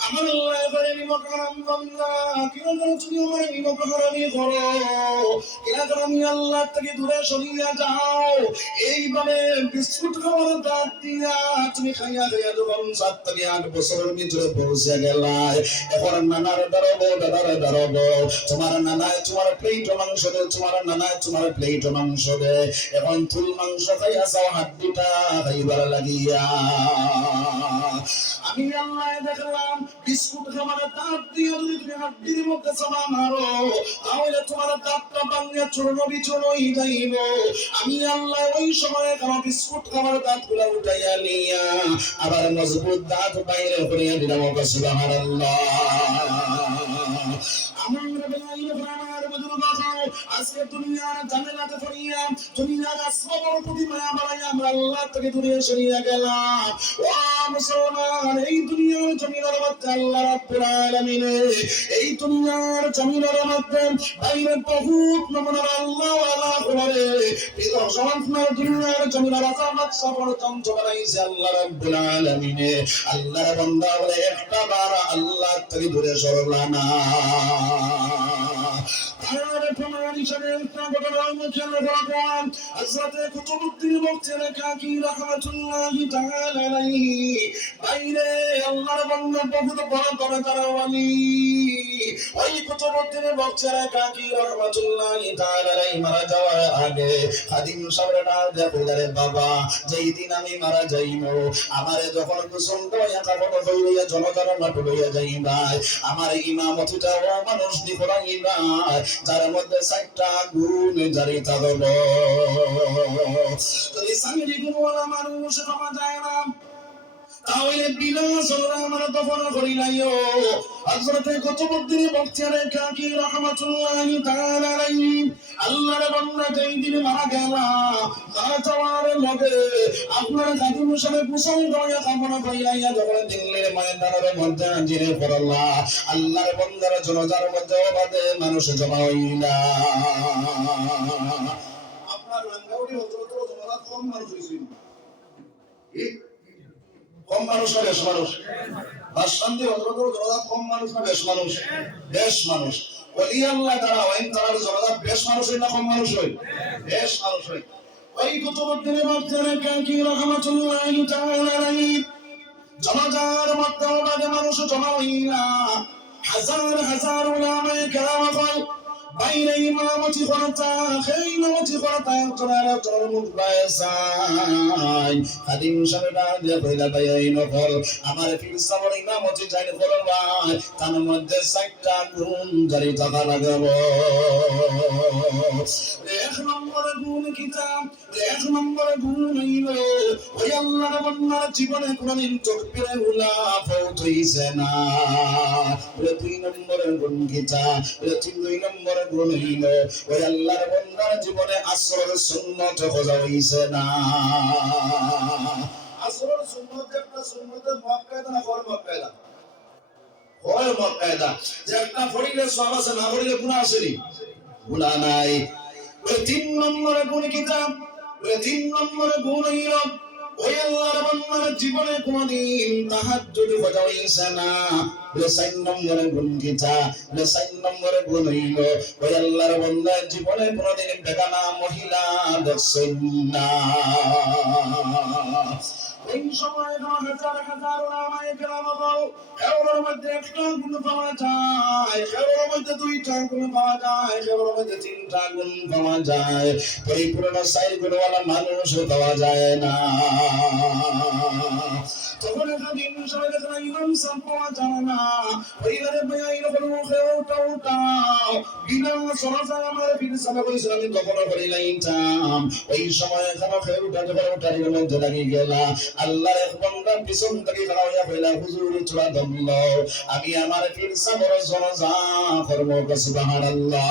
আমার আল্লাহ করে নিমক হারাম বান্দা কিনা করে তুমি আমার নিমক হারামি করো, কিনা করে আমি আল্লাহ থেকে দূরে সরিয়ে যাও। এইভাবে বিস্কুট খাওয়ার দাঁত দিয়া তুমি খাইয়া খাইয়া যখন 7 থেকে 8 বছরের ভিতরে পৌঁছে গেলাই, এখন নানার দাঁড়াবো দাদার দাঁড়াবো, তোমার নানায় তোমার প্লেট মাংস দে, তোমার নানায় তোমার প্লেট মাংস দে, এখন ফুল মাংস খাইয়া যাও হাড্ডিটা খাইবার লাগিয়া। আমি আল্লাহ দেখলাম বিস্কুট খাবার দাঁত দিয়ে যদি তুমি হাড্ডির মধ্যে চাপা মারো তাহলে তোমার দাঁতটা ভাঙিয়া চূর্ণ বিচূর্ণ হয়ে যাইব। আমি আল্লাহ ওই সময় খাওয়া বিস্কুট খাবার দাঁত গুলা উঠাইয়া নিয়া আবার মজবুত দাঁত বাইরে করিয়া দিলাম। সুবহানাল্লাহ। আজকে দুনিয়ার ঝামেলাতে পড়িয়া দুনিয়ার আসবাবের প্রতি মায়া বাড়াইয়া আমরা আল্লাহ থেকে দূরে সরিয়ে গেলাম। ও মুসলমান, এই দুনিয়ার জমিনের মধ্যে আল্লাহ রাব্বুল আলামিন এই দুনিয়ার জমিনের মধ্যে বাইরে বহুত নমুনার আল্লাহ ওয়ালা করে বিদর সমাজনা দুনিয়ার জমিনের আযাবাত সবর তন্ত্র বানাইছে আল্লাহ রাব্বুল আলামিন। আল্লাহর বান্দা বলে একটা বার আল্লাহ থেকে দূরে সরলা না। আর প্রমাণ হিসেবে একটা ঘটনার মধ্যে রাখলাম হযরতে কুতুবউদ্দিন বখতিয়ার কাকি রাহমাতুল্লাহি তাআলা আলাইহি বাইরে আল্লাহর বান্দা বহুত বড় বড় তারাওয়ালি ওই কুতুবউদ্দিন বখতিয়ার কাকি রাহমাতুল্লাহি তাআলা আলাইহি মারা যাওয়ার আগে খাদিম সাহেবের ডাক দেয় বাবা যেই দিন আমি মারা যাইবো আমারে যখন গোসল করিয়া কাফন হইয়া জনতার মাটি লইয়া যাইবা আমার ইমামতিটা ও মানুষ দি করাইবা যার মধ্যে 4টা গুণ জারি থাকলো। যদি সাংরি গুণওয়ালা মানুষ পাওয়া যায় না তাহলে বিলাস আমার দফন করিলাইও। হযরতে কুতুবউদ্দিন বখতিয়ার কাকি রাহমাতুল্লাহি তাআলা আলাইহি আল্লাহর বান্দা যেই দিন মারা গেল মারা যাওয়ার লগে আপনার খাদিম সাহেব গোসল করিয়া কাফন কইরাইয়া যখন দিল্লির ময়দানের মধ্যে হাজির করলা আল্লাহর বান্দার জনাজার মধ্যে বাদে মানুষ জমা হইলা। আপনার রাঙ্গাউড়ি হযরত জমাত কম মানুষ হইছিল, কম মানুষ না বেশ মানুষ? বাসন্তি হযরতের জনাজাত কম মানুষ না বেশ মানুষ? বেশ মানুষ। ওলি আল্লাহ তারা ওই তারার জনাজাত বেশ মানুষ না কম মানুষ হয়? বেশ মানুষ হয়। ওই কুতুবউদ্দিন বখতিয়ার কাকি রাহমাতুল্লাহি তাআলা আলাইহি জনাজার মধ্যে বাদে মানুষ জমা হইলা। হাজার হাজার উলামায়ে কেরাম কল বাইরে ইমামতি করতা ইমামতি করতা তোর মুখ বাইসাই খাদিম সাহেব ডাক কইলা ভাই নকল আমার পীর সাহেবের ইমামতি জানি করবা তার মধ্যে 4টা গুণ জারি থাকা লাগবে। এক নম্বর গুণ কিতাব, এক নম্বর গুণ হইলো ওই আল্লাহর বান্দার জীবনে কোনদিন তাকবীরে উলা ফৌত হইছে না। 2 নম্বর গুণ কিতাব, 2 নম্বর গুণ হইলো ওই আল্লাহর বান্দার জীবনে আসরের সুন্নাত খোঁজা হইছে না। আসরের সুন্নাত একটা সুন্নাতের মুআক্কাদা না গয়র মুআক্কাদা? গয়র মুআক্কাদা। যে একটা পড়িলে সওয়াব আছে না পড়িলে গুনাহ আছে নি? গুনাহ নাই। 3 নম্বর গুণ কিতাব, 3 নম্বর গুণ হইলো ওই আল্লাহর বান্দার জীবনে কোনদিন তাহাজ্জুদ পড়া হইছে না। 4 নম্বরে গুণ কিটা, 4 নম্বরে গুণ হইল ওই আল্লাহর বান্দার জীবনে কোনদিন বেগানা মহিলা দেখছেন না। এই সময় হাজার হাজার ওলামায়ে কেরাম বল, এর মধ্যে একটা গুণ পাওয়া যায়, এর মধ্যে দুইটা গুণ পাওয়া যায়, এর মধ্যে তিনটা গুণ পাওয়া যায়, পরিপূর্ণ 4 গুণওয়ালা মানুষ পাওয়া যায় না। তখন যদি সবাই দেখেন ইমাম সাহেব পাওয়া যায় না, ওইখানে বেআইন হলো উঠাও বিনা সরাসরি আমার ফিরে সামনে কইছিল আমি কখনো করি লাইনটাম। ওই সময় এখানে খেয়ে উঠাতে পারে উঠারির মধ্যে লাগি গেলা। আল্লাহর এক বান্দা পিছন থেকে খাওয়া হইয়া কইলা হুজুর চূড়া দমল, আমি আমার ফির সামনে জনজা করবো সুবহানাল্লাহ।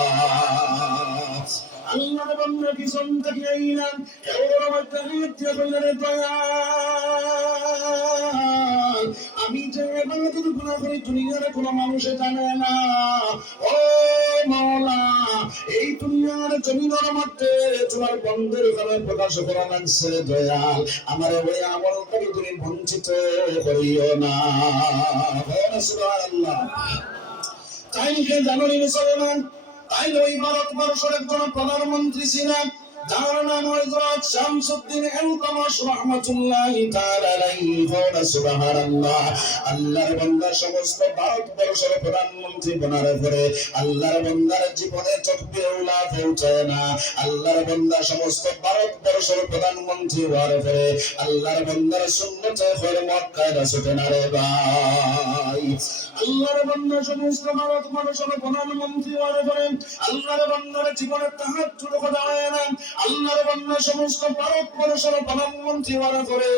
আল্লাহর বান্দা পিছন থেকে আইলাম, এর মধ্যে নিত্য কইলেন দয়াল, আমি যে এবারে যদি গুনাহ করি দুনিয়ার কোন মানুষে জানে না। ও মাওলা, এই দুনিয়ার জমিনের মধ্যে তোমার বন্ধের ঘরে প্রকাশ করা লাগছে দয়াল, আমার ওই আমল থেকে তুমি বঞ্চিত করিও না। সুবহানাল্লাহ। তাই জানুনি মুসলমান, তাই ওই ভারতবর্ষের একজন প্রধানমন্ত্রী ছিলেন, যার নাম হযরত শামসুদ্দিন ইলতুতমিশ রাহমাতুল্লাহি তাআলা আলাইহি। সুবহানাল্লাহ। আল্লাহর বান্দা সমস্ত ভারতবর্ষের প্রধানমন্ত্রী বনার পরে আল্লাহর বান্দার জীবনে চোখে উলা পৌঁছায় না। আল্লাহর বান্দা সমস্ত ভারতবর্ষের প্রধানমন্ত্রী হওয়ার পরে আল্লাহর বান্দার সুন্নতে করে মক্কায় রাসূলে না রে ভাই। আল্লাহর বান্দা সমস্ত ভারতবর্ষের প্রধানমন্ত্রী হওয়ার পরে আল্লাহর বান্দার জীবনে তাহাজ্জুদ করা হয় না। আল্লাহর বান্দা সমস্ত ভারতবর্ষের প্রধানমন্ত্রী হওয়ার পরে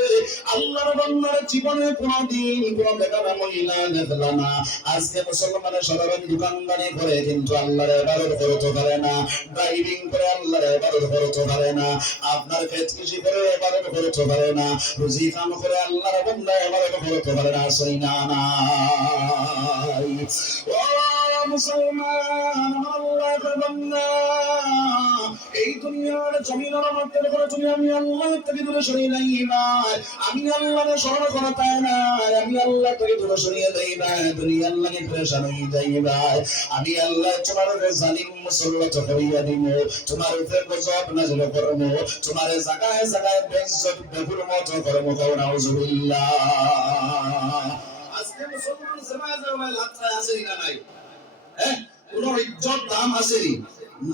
আল্লাহর বান্দার জীবনে কোনদিন কোন বেগানা মহিলা দেখল না। আজকে মুসলমানের সাধারণ দোকানদারি করে কিন্তু আল্লাহর ইবাদত করতে পারে না, ড্রাইভিং করে আল্লাহর ইবাদত করতে পারে না, আপনার ক্ষেত কৃষি করে ইবাদত করতে পারে না, রুজি কাম করে আল্লাহর বান্দা ইবাদত করতে পারে না। আসেই না না ও মুসলমান, আল্লাহর বান্দা এই দুনিয়ার জমিনের মধ্যে করে তুমি আমি আল্লাহ থেকে দূরে সরিয়ে নাই ভাই, আমি আল্লাহর স্মরণ করা তাই না, আমি আল্লাহ থেকে দূরে সরিয়ে দেই না, দুনিয়া আল্লাহকে পরেশান হয়ে যাই ভাই, আমি আল্লাহ তোমার উপরে জালিম মুসল্লত করিয়া দিব, তোমার উপরে গজব নাযিল করব, তোমার জায়গায় জায়গায় বেইজ্জত বেহুর মতো করব। কও নাউজুবিল্লাহ। আজকে মুসলমান সমাজে লাত্রা আছে না নাই? কোন ইজ্জত দাম আসেনি,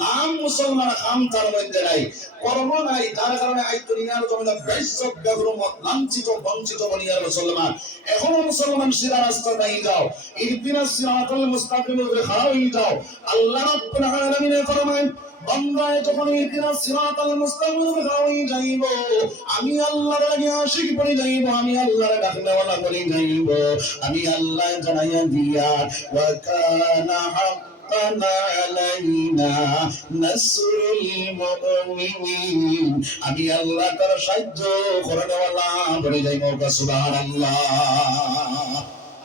নাম মুসলমান খাম তার মধ্যে নাই, কর্ম নাই, তার কারণে আজ দুনিয়ার জমিনে বেইজ্জত বেহুরমত লাঞ্ছিত বঞ্চিত বনিয়ার মুসলমান। এখনো মুসলমান সিরা রাস্তা নাই যাও, ইহদিনাস সিরাতাল মুস্তাকিম এর খাড়া হয়ে যাও। আল্লাহ রাব্বুল আলামিন ফরমায় বান্দায় যখন ইহদিনাস সিরাতাল মুস্তাকিম এর খাড়া হয়ে যাইব, আমি আল্লাহর লাগি আশিক বনি যাইব, আমি আল্লাহর ডাকনেওয়ালা বনি যাইব, আমি আল্লাহ জানাইয়া দিয়া ওয়া কানা আমি আল্লাহ তার সাহায্য করে দেওয়ালা বলে যাই। সুবহানাল্লাহ।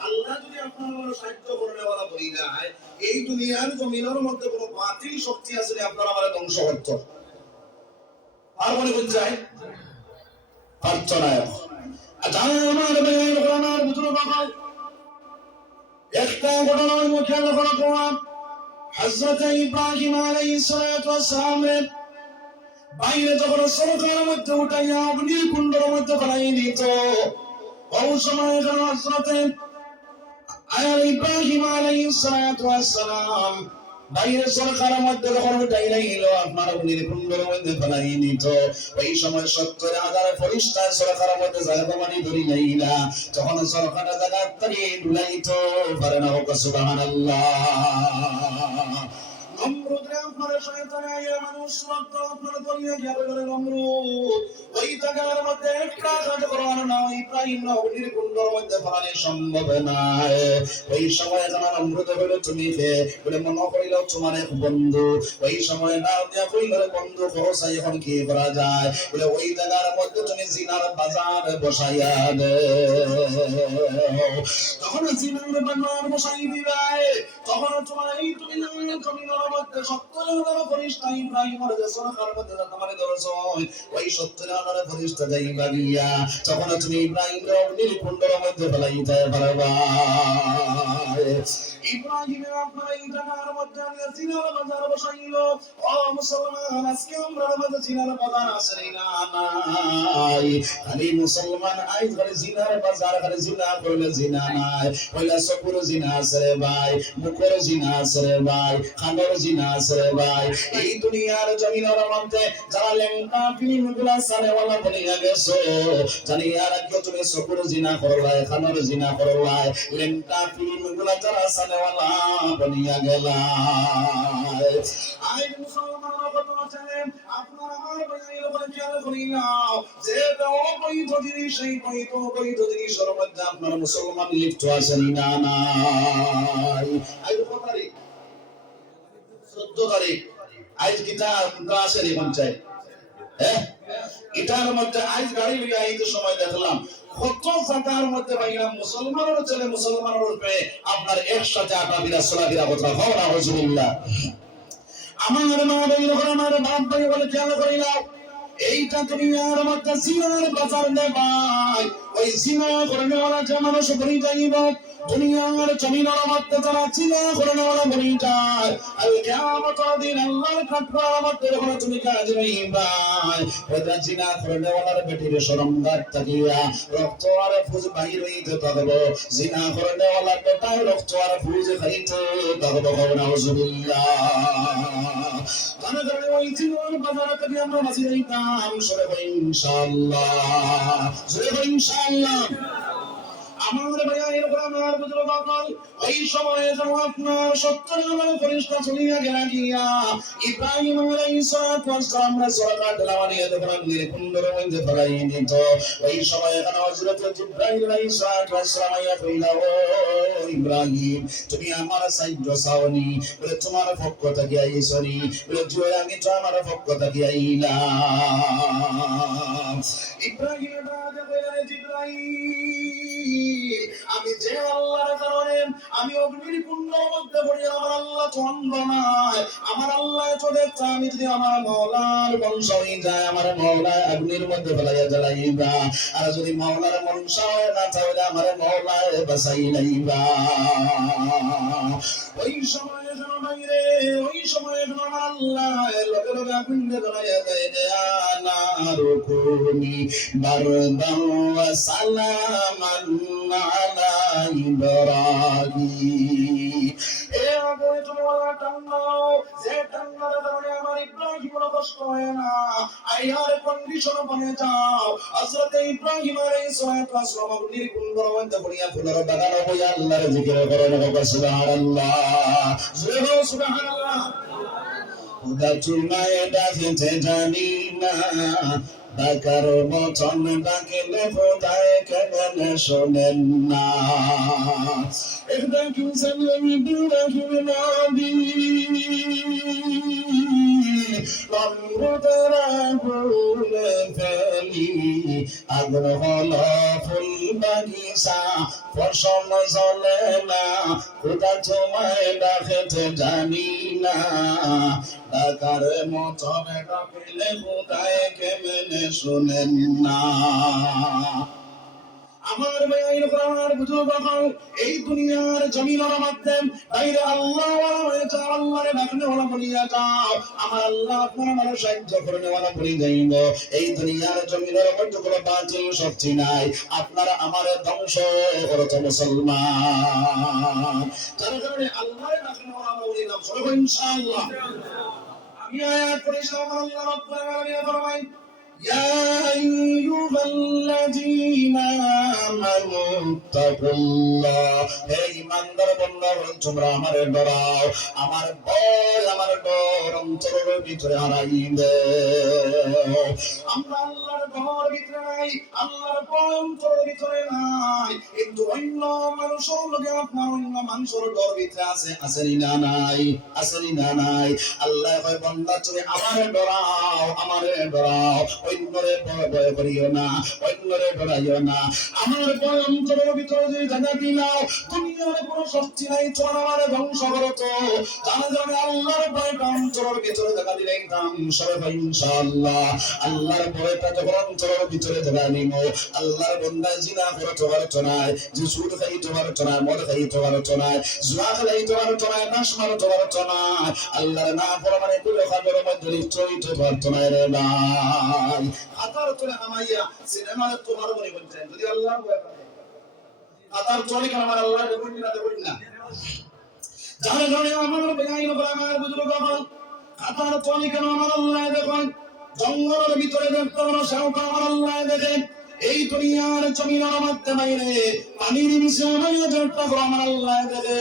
আল্লাহ যদি আপনার সাহায্য করে দেওয়ালা বলে যায়, এই দুনিয়ার জমিনের মধ্যে কোনো বাতিল শক্তি আছে আপনার আমার ধ্বংস করত আর মনে করতে যায় পারতো না। আমার বের আমার বুঝলো বাবা একটা ঘটনা মুখে লক্ষ্য করা, হযরত ইব্রাহিম আলাইহিস সালাতু ওয়াস সালাম বাইরে যখন সরকার মধ্যে উঠাইয়া অগ্নির কুণ্ডের মধ্যে ফেলাই দিত, ওই সময় হযরত ইব্রাহিম আলাইহিস সালাতু ওয়াস সালাম বাইরে সরকার মধ্যে যখন উঠাইয়া নিল আপনার অগ্নির কুণ্ডের মধ্যে ফেলাই দিত, ওই সময় 70,000 ফেরেশতা সরকার মধ্যে জায়গা মানি ধরি যাইলা, যখন সরকারটা জায়গা থেকে ডুলাইত পারে না। সুবহানাল্লাহ। নমরুদ আপনার শয়তান আয়া মানুষ রক্ত আপনার দুনিয়া যাবে করে নমরুদ ওই জায়গার মধ্যে একটা কাজ করার না, ইব্রাহিম না অগ্নির কুণ্ডের মধ্যে ফেলানো সম্ভব না। ওই সময় জানা নমরুদ হলো তুমি বলে মনে করিল তোমার এক বন্ধু, ওই সময় না দিয়া কইল বন্ধু পৌঁছাই এখন কি করা যায়, বলে ওই জায়গার মধ্যে তুমি জিনার বাজার বসাইয়া দে, তখন জিনার বাজার বসাই দিবে, তখন তোমার এই তুমি জমিনের মধ্যে 70,000 ফেরেশতা ইব্রাহিমের যে সরকার মধ্যে তোমারে দরজ ওই 70,000 ফেরেশতা যাইবা গিয়া যখন তুমি ইব্রাহিমের অগ্নির কুণ্ডের মধ্যে ফেলাইতে পারবা ইব্রাহিমের আপনার এই জায়গার মধ্যে জিনার বাজার বসাইল ও মুসলমান আজকে আমরা মাঝে জিনার বাজার আছে না নাই খালি মুসলমান আইজ খালি জিনার বাজার খালি জিনা করলে জিনা নাই কইলা সপুর জিনা আছে রে ভাই মুখের জিনা আছে রে ভাই খানের জিনা আছে রে ভাই এই দুনিয়ার জমিনের মধ্যে যারা লেঙ্কা ফিল্ম গুলা সারেওয়ালা বনিয়া গেছো জানি আর কেউ তুমি সপুর জিনা করলাই খানের জিনা করলাই লেঙ্কা ফিল্ম গুলা যারা সারেওয়ালা বনিয়া গেলা আইজ মুসলমানরা কত আছেন আপনারা আমার বাইরে বলে খেয়াল করি না যে বৈধ জিনিস সেই বৈধ জিনিসের মধ্যে আপনারা মুসলমান লিপ্ত আছেন না নাই আইজ কত তারিখ 14 তারিখ আইজ কিতাব আসেনি পঞ্চায়েত হ্যাঁ এটার মধ্যে আইজ গাড়ি লিয়ে আইতে সময় দেখলাম কত জায়গার মধ্যে ভাইরা মুসলমানের ছেলে মুসলমানের উপরে আপনার একসাথে আটাবিরা সোলাবিরা কথা হয় না হুজুরিল্লাহ আমার নবী আমার বাপ ভাই বলে খেয়াল করি নাও এইটা দুনিয়ার মধ্যে জিনার বাজার নে ভাই ওই জিনা করনে ওরা যে মানুষ বলি যাইব দুনিয়ার জমিনের মধ্যে যারা জিনা করনে ওরা বলি যায় আর কিয়ামতের দিন আল্লাহর কাঠগড়ার মধ্যে যখন তুমি কাজ হইবা ওইটা জিনা করনে ওরার বেটির শরমদার তাকিয়া রক্ত আর ফুজ বাহির হইতে থাকবো জিনা করনে ওরা বেটার রক্ত আর ফুজ খাইতে থাকবো নাউজুবিল্লাহ তাহলে ওই জিনার বাজারে থেকে আমরা বাঁচি যাইতাম সরে ইনশাআল্লাহ সরে ইনশাআল্লাহ আমার ভাইয়া এরকম আমার বুঝলো বাকাল ওই সময়ে যখন আপনার 70,000 ফেরেশতা চলিয়া গিয়া ইব্রাহিম আলাইহিস সালাম রাসূলুল্লাহ তেলাওয়ানি যখন নির্কুণ্ডের মধ্যে ফেলাই দিত ওই সময়ে এখানে হযরত জিবরাইল আলাইহিস সালাম আয়া কইলা ও ইব্রাহিম তুমি আমার সাহায্য চাওনি বলে তোমার পক্ষ থেকে আইছনি বলে জয় আমি তো আমার পক্ষ থেকে আইলাম ইব্রাহিম রাজা কইলা জিবরাইল আমি যে আল্লাহর কারণে আমি অগ্নির কুণ্ডের মধ্যে পড়ি আমার আল্লাহ তো অন্ধ নয় আমার আল্লাহ তো দেখছে আমি যদি আমার মাওলার বংশ হয়ে যায় আমার মাওলা অগ্নির মধ্যে ফেলাইয়া জ্বালাইবা আর যদি মাওলার বংশ হয় না তাহলে আমার মাওলা বাঁচাই লাইবা ওই সময় বাইরে ওই সময় আমার আল্লাহ লগে লগে আগুনে জ্বালাইয়া দেয় না রুকুনি বারদান ওয়া সালামান আলা ইব্রাহিম এ আগুনে তুমি ওলা টান্নাও যে টান্নার কারণে আমার ইব্রাহিমের কষ্ট হয় না আইয়ার কন্ডিশন বনে যাও হযরত ইব্রাহিম আলাইহিস সালাম অগ্নির কুণ্ডের মধ্যে পড়িয়া ফুলের বাগানে বইয়া আল্লাহর জিকির করেন সুবহানাল্লাহ জোরে সুবহানাল্লাহ খোদা তোমায় ডাকতে জানি না ডাকার মতন ডাকিলে খোদায় কেমন শোনেন না একটা কিনসামি বিরাহিম নবী লম্বুতরা গুলে ফেলি আগুন হল ফুল বাগিচা ফসল জ্বলে না খোদা তোমায় ডাকতে জানি না ডাকার মতন ডাকিলে খোদায় কেমনে শোনেন না আমার ভাইয়ের প্রাণ বুঝো বাবা এই দুনিয়ার জমিনের মধ্যে বাইরে আল্লাহ হয়ে যাও আল্লাহর ডাকনে ওরা বলিয়া যাও আমার আল্লাহ আপনারা মানুষ সাহায্য করে নেওয়ালা বলি যাইব এই দুনিয়ার জমিনের মধ্যে কোনো বাতিল শক্তি নাই আপনারা আমার ধ্বংস করতে মুসলমান যার কারণে আল্লাহর ডাকনে ওরা বলি যাও সবাই ইনশাআল্লাহ আমি আয়াত পড়ি আমার আল্লাহ রাব্বুল আলামিন ফরমায় يا أيها الذين آمنوا اتقوا الله হে ইমানদার বান্দারা তোমরা আমারে ডরাও আমার ভয় আমার ডর অন্তরের ভিতরে হারাই দাও আমরা আল্লাহর ভয়ের ভিতরে নাই আল্লাহর ভয় অন্তরের ভিতরে নাই কিন্তু অন্য মানুষের লগে আপনার অন্য মানুষের ডর ভিতরে আছে আসেনি না নাই আসেনি না নাই আল্লাহ কয় বান্দা তুমি আমারে ডরাও অন্যরে ভয় করিও না অন্যরে ডরাইও না আমার ভয় অন্তরের ভিতরে যে জায়গা দিলাও দুনিয়ার কোনো শক্তি নাই তোমার আমার ধ্বংস করতো যার কারণে আল্লাহর ভয়টা অন্তরের ভিতরে দেখা দিলাম সবাই ইনশাআল্লাহ আল্লাহর ভয়টা যখন অন্তরের ভিতরে দেখা নিব আল্লাহর বান্দা জিনা করতে পারতো না যে সুদ খাইতে পারতো না মদ খাইতে পারতো না জুয়া খাইতে পারতো না নাশ মারতে পারতো না আল্লাহর না ফরমানে কুলে খাবের মধ্যে চলতে পারতো না রে ভাই হাতার তোলে আমাইয়া সিনেমার তোমার মনে বলছেন যদি আল্লাহ হাতার চলে কেন আমার আল্লাহ দেখুন না দেখুন না যারা জানে আমার বেগাইন আমার বুঝলো বাবা হাতার চলে কেন আমার আল্লাহ দেখুন জঙ্গলের ভিতরে দেখতে সাউকা আমার আল্লাহ দেখেন এই দুনিয়ার জমিনের মধ্যে বাইরে পানির মিশ্রণে যেটা আমার আল্লাহ দেখে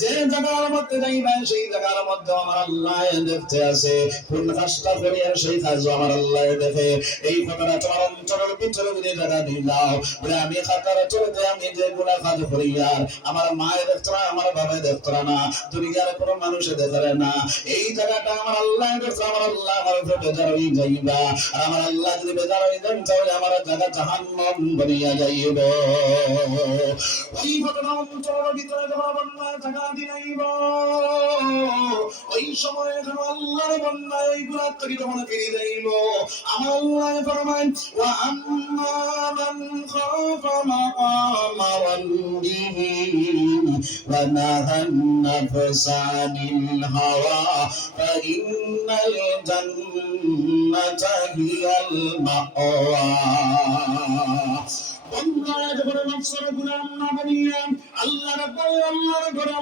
যে জায়গার মধ্যে যাইবা সেই জায়গার মধ্যে আমার আল্লাহ দেখতে আছে কোন কাজটা করে আর সেই কাজ আমার আল্লাহ দেখে এই কথাটা তোমার অন্তরের ভিতরে দিয়ে জায়গা দিলাও বলে আমি খাতার চলতে আমি যে গুনাহ কাজ করি আর আমার মায়ের দেখতো না আমার বাবা দেখতো না দুনিয়ার কোনো মানুষ দেখে না এই জায়গাটা আমার আল্লাহ দেখতো আমার আল্লাহ আমার উপরে বেজার হয়ে যাইবা আর আমার আল্লাহ যদি বেজার হয়ে যান তাহলে আমার জায়গা জাহান্নাম বনিয়া যাইব ওই ঘটনা অন্তরের ভিতরে যখন বান্দা জায়গা দিলাইব ওই সময় যখন আল্লাহর বান্দা এই গুনাহ থেকে যখন ফিরে যাইব আমার আল্লাহ ফরমান ওয়া আম্মা মান খাফা মাকামা রাব্বিহি ওয়া নাহান নাফসা আনিল হাওয়া ফা ইন্নাল জান্নাতা হিয়াল মাওয়া আল্লাহর ঘরে নফসের গোলাম না বানিয়ে আল্লাহর ঘরে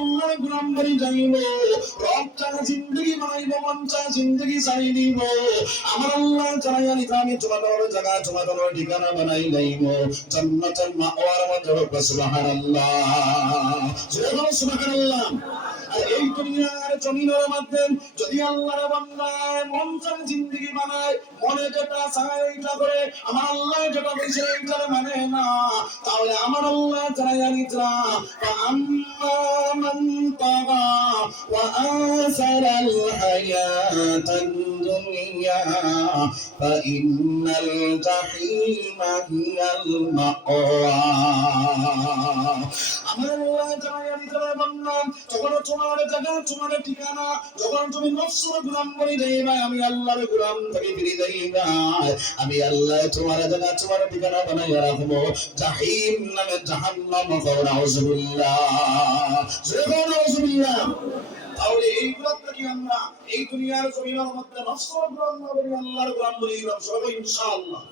আল্লাহর গোলাম বনি যাইব রবটা জিন্দেগি বানাইব মনটা জিন্দেগি চাই দিব আমার আল্লাহ চাইয়া আমি তোমাদের জায়গা তোমাদের ঠিকানা বানাই লইব জান্নাতুল মাওয়ার মধ্যে সুবহানাল্লাহ সুবহানাল্লাহ আর এই দুনিয়ার জমিনের মধ্যে যদি আল্লাহর বান্দা মন চায় জিন্দেগি বানায় মনে যেটা চায় এটা করে আমার আল্লাহ যেটা বলেছে এটা মানে না তাহলে আমার আল্লাহ জানাইয়া নিতরা আম্মা মান তাগা ওয়া আসারাল হায়াতাদ দুনিয়া ফা ইন্নাল জাহিমা হিয়াল মাওয়া আমার আল্লাহ জানাইয়া নিতরা বান্দা যখন তোমার জায়গা তোমার ঠিকানা যখন তুমি নফসের গোলাম বনি যাইবা আমি আল্লাহর গোলাম থেকে ফিরে যাইবা আমি আল্লাহ তোমার জায়গা তোমার ঠিকানা বানাইয়া রাখবো জাহিম নামে জাহান্নাম কও নাউজুবিল্লাহ জোরে নাউজুবিল্লাহ তাহলে এইগুলো থেকে আমরা এই দুনিয়ার জমিনের মধ্যে নফসের গোলাম না বলি আল্লাহর গোলাম বলি সবাই ইনশাআল্লাহ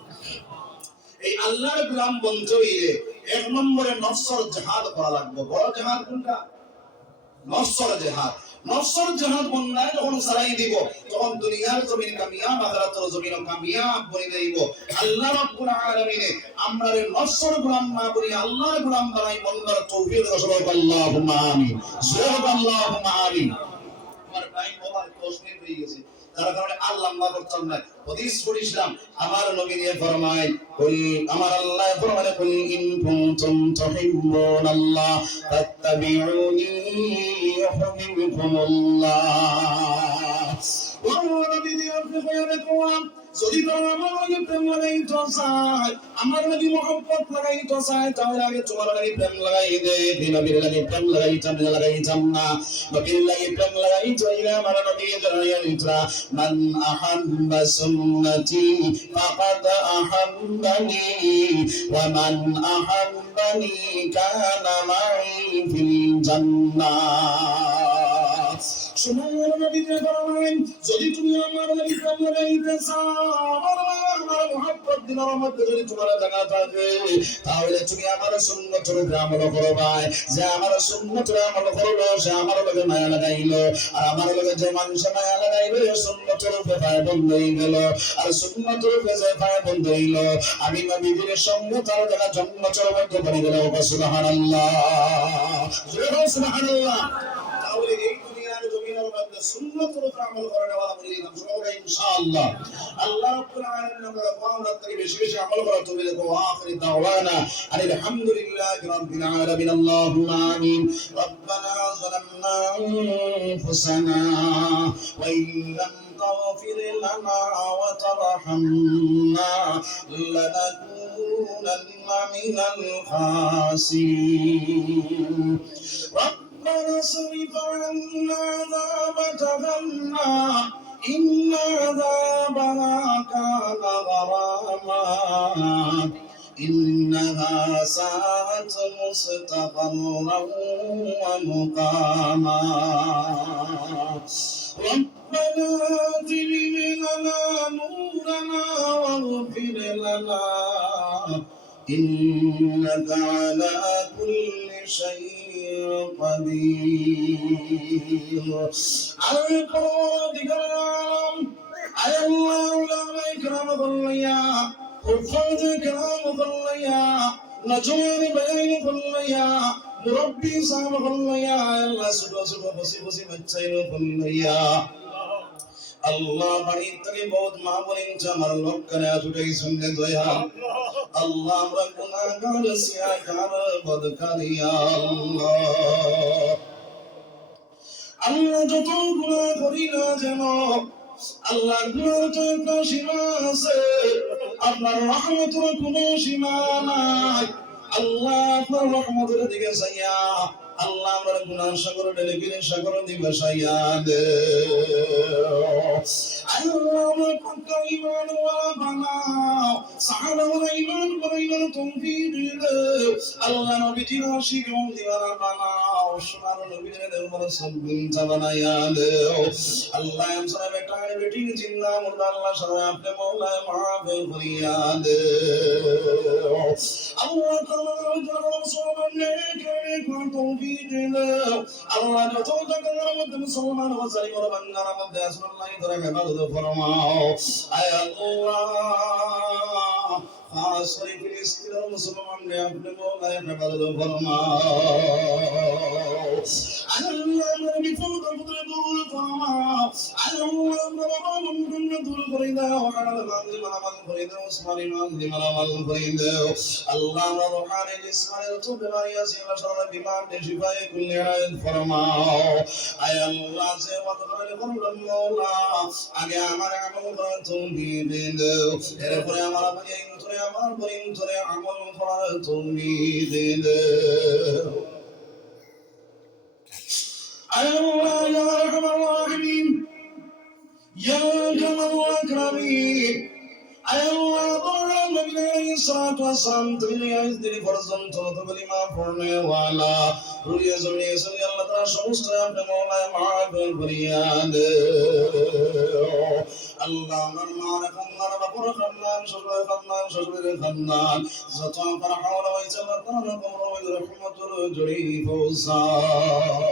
এই আল্লাহর গোলাম বলতে হইলে এক নম্বরে নফসের জিহাদ করা লাগবে বড় জিহাদ কোনটা নফসের জিহাদ নফসের জিহাদ বন্দায় যখন সারাই দিব তখন দুনিয়ার জমিন কামিয়াব আখিরাতের জমিন কামিয়াব বনি যাইব আল্লাহ রাব্বুল আলামিন আমরা নফসের গোলাম না বলি আল্লাহর গোলাম বানাই বন্দার তৌফিক দাও সবাই আল্লাহুম্মা আমিন জোরে আল্লাহুম্মা আমিন আমার টাইম ওভার 10 মিনিট হয়ে গেছে যার কারণে আল্লাহ লম্বা করছেন না হাদিস পড়িছিলাম আমার নবী নিয়ে ফরমায় কুল আমার আল্লাহ ফরমায় কুল ইন কুনতুম তুহিব্বুনাল্লাহ ফাত্তাবিউনি ইউহিব্বুকুমুল্লাহ ওয়া নবী দিয়ে ফরমায় যদি তোমরা আমার লাগে প্রেম লাগাইতে চাই আমার লাগি মহব্বত লাগাইতে চাই তাহলে আগে তোমার লাগি প্রেম লাগাই দে নবীর লাগি প্রেম লাগাইতাম না নবীর লাগি প্রেম লাগাইতে হইলে আমার নবী জানাইয়া দিতরা মান আহাব্বা সুন্নতি ফাকাদ আহাব্বানি ওয়া মান আহাব্বানি কানা মাই ফিল জান্নাহ সুবহানাল্লাহ নবী ফরমায়েন যদি তুমি আমার লাগি প্রেম লাগাইতে চাও আমার মহব্বত দিনের মধ্যে যদি তোমার জায়গা থাকে তাহলে তুমি আমার সুন্নতের উপরে আমল করবা যে আমার সুন্নতের আমল করলো সে আমার লগে মায়া লাগাইলো আর আমার লগে যে মানুষ মায়া লাগাইলো সুন্নতের উপরে পায় বন্ধ হয়ে গেল আর সুন্নতের উপরে যে পায় বন্ধ হইল আমি নবীর সঙ্গে তার জায়গা জান্নাতের মধ্যে বনে গেল সুবহানাল্লাহ সুবহানাল্লাহ তাহলে এই জমিনের মধ্যে সুন্নতের উপর আমল করে নেওয়া বলে দিলাম সবাই ইনশাআল্লাহ আল্লাহ রাব্বুল আলামিন আমরা কোরআনের থেকে বেশি বেশি আমল করার তৌফিক দাও আখির দাওয়ানা আলহামদুলিল্লাহি রাব্বিল আলামিন আল্লাহুম্মা আমিন রব্বানা যালামনা আনফুসানা ওয়া ইল্লাম তাগফির লানা ওয়া তারহামনা লানাকুনান্না মিনাল খাসিরিন اصرف عنا عذاب جهنم إن عذابها كان غراما إنها ساءت مستقرا ومقاما ربنا اغفر لنا نورنا واغفر لنا إنك على كل شيء قدير القرآن أي الله لا إكرام ظليا حفاظ كلام ظليا نجوان بين ظليا مربي صاحب ظليا الله سبحانه وتعالى بسي بچين ظليا আল্লাহ বাড়ির থেকে বহুত মা বোন আমার লক্ষ্যে এতটাই শুনলে দয়া আল্লাহ আমরা গুনাহগার সিয়াকার বদকারিয়া আল্লাহ যত গুনাহ করি না যেন আল্লাহ গুনাহ যত সীমা আছে আপনার রহমতের কোনো সীমা নাই আল্লাহ আপনার রহমতের দিকে চাইয়া আল্লাহ আমার গুনাহ সাগর ঢেলে ফিরে সাগর দিবে সাইয়া দে আল্লাহ আমার পাক্কা ঈমান ওয়ালা বানাও সাহাবা ওয়ালা ঈমান বানাইবার তৌফিক দে আল্লাহ নবীজির আশিক এবং দিওয়ানা বানাও সোনার নবীর দেওয়ার সবগুণ বানাইয়া দে আল্লাহ আমসারা বেটা বেটি জিন্দা মুর্দা আল্লাহ সারা আপনি মওলা মাফ করিয়া দে আল্লাহ তাআলা যারা সবানে করে কোন তৌফিক দে আল্লাহ যত জায়গার মধ্যে মুসলমান ওয়াসাই করে বান্দার মধ্যে আসমাল্লাহ ধরে হেফাজত ফরমাও আয় আল্লাহ খাস করে ফিলিস্তিনের মুসলমানদের আপনি মওলা হেফাজত ফরমাও আল্লাহ আমার বিপদ আপদে দূর ফরমাও আল্লাহ আমার বাবাকে দূর করে দাও হারাল মানজি মালামাল করে দাও উসমানী মানজি মালামাল করে দাও আল্লাহ আমার রুহানি জিসমানের তো বিমারি আছে আল্লাহ সারা বিমার শিফায়ে কুল্লি আয়াত ফরমাও আয় আল্লাহ সে ওয়াদ করে করলাম মওলা আগে আমার আমল করার তৌফিক দাও এরপরে আমার ভাই ধরে আমার বোন ধরে আমল করার তৌফিক দাও আল্লাহ ইয়া আরহামার রাহিমিন ইয়া আকরামাল আকরামিন আল্লাহ বড় নবী আলাইহিস সালাতু ওয়াস সালাম তুমি আইজদিন পর্যন্ত তবলি মা পড়নে ওয়ালা রুইয়া জমিয়ে সরি আল্লাহ তাআলা সমস্ত আপনি মওলা মাফ করিয়া দে আল্লাহ আমার মার খান্নান বাপুর খান্নান শ্বশুরের খান্নান যত আপনার হাওলা হয়েছে আল্লাহ তাআলা কবর রহমতুল জড়ি ফৌসাও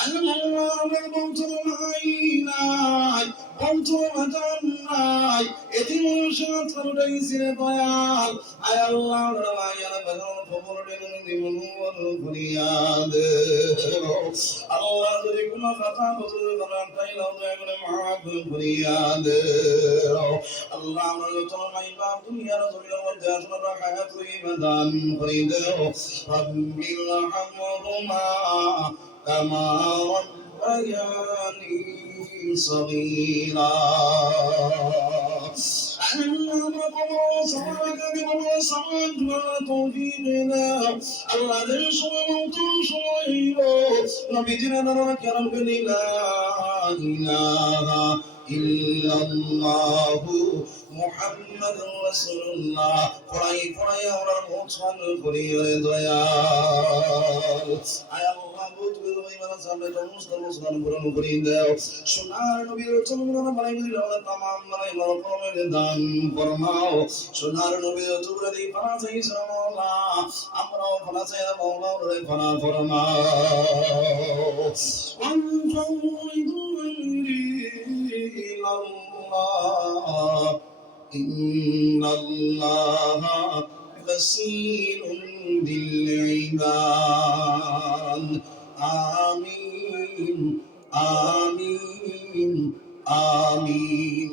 আল্লাহ আমার বন্ধু নাই নাই বন্ধু মাজান নাই এটি মনুষ্যের ছাড়াই ছিঁড়ে দয়াল আয় আল্লাহ রামায়ানা বাজার খবর দেন নিমনুর ফরিয়াদ আল্লাহ যদি কোনো কথা বলতে পারেন তাইলে দয়া করে মাফ ফরিয়াদ আল্লাহ আমরা যত মাই বাপ দুনিয়ার জমিনের মধ্যে আপনারা হায়াত ইবাদান করে দাও রাব্বিল হামহুমা কামা রাব্বায়ানি صغيرا আল্লাহ আল্লাহদের সময় সময় নবীজির নাম কেরাম লা ইলাহা ইল্লাল্লাহু মুহাম্মাদুর রাসূলুল্লাহ পড়াই পড়াই আমরা মোছান করি রে দয়াল আয় আল্লাহ বুঝবে ইমান সামনে সমস্ত মুসলমান পূরণ করে দাও সোনার নবীর চরণে মালাই দিল তামাম মালাই মরকমের দান ফরমাও সোনার নবীর চুবরে দি পানা চাই মাওলা আমরাও পানা চাই মাওলা রে পানা ফরমাও إن الله بصير بالعباد آمين آمين آمين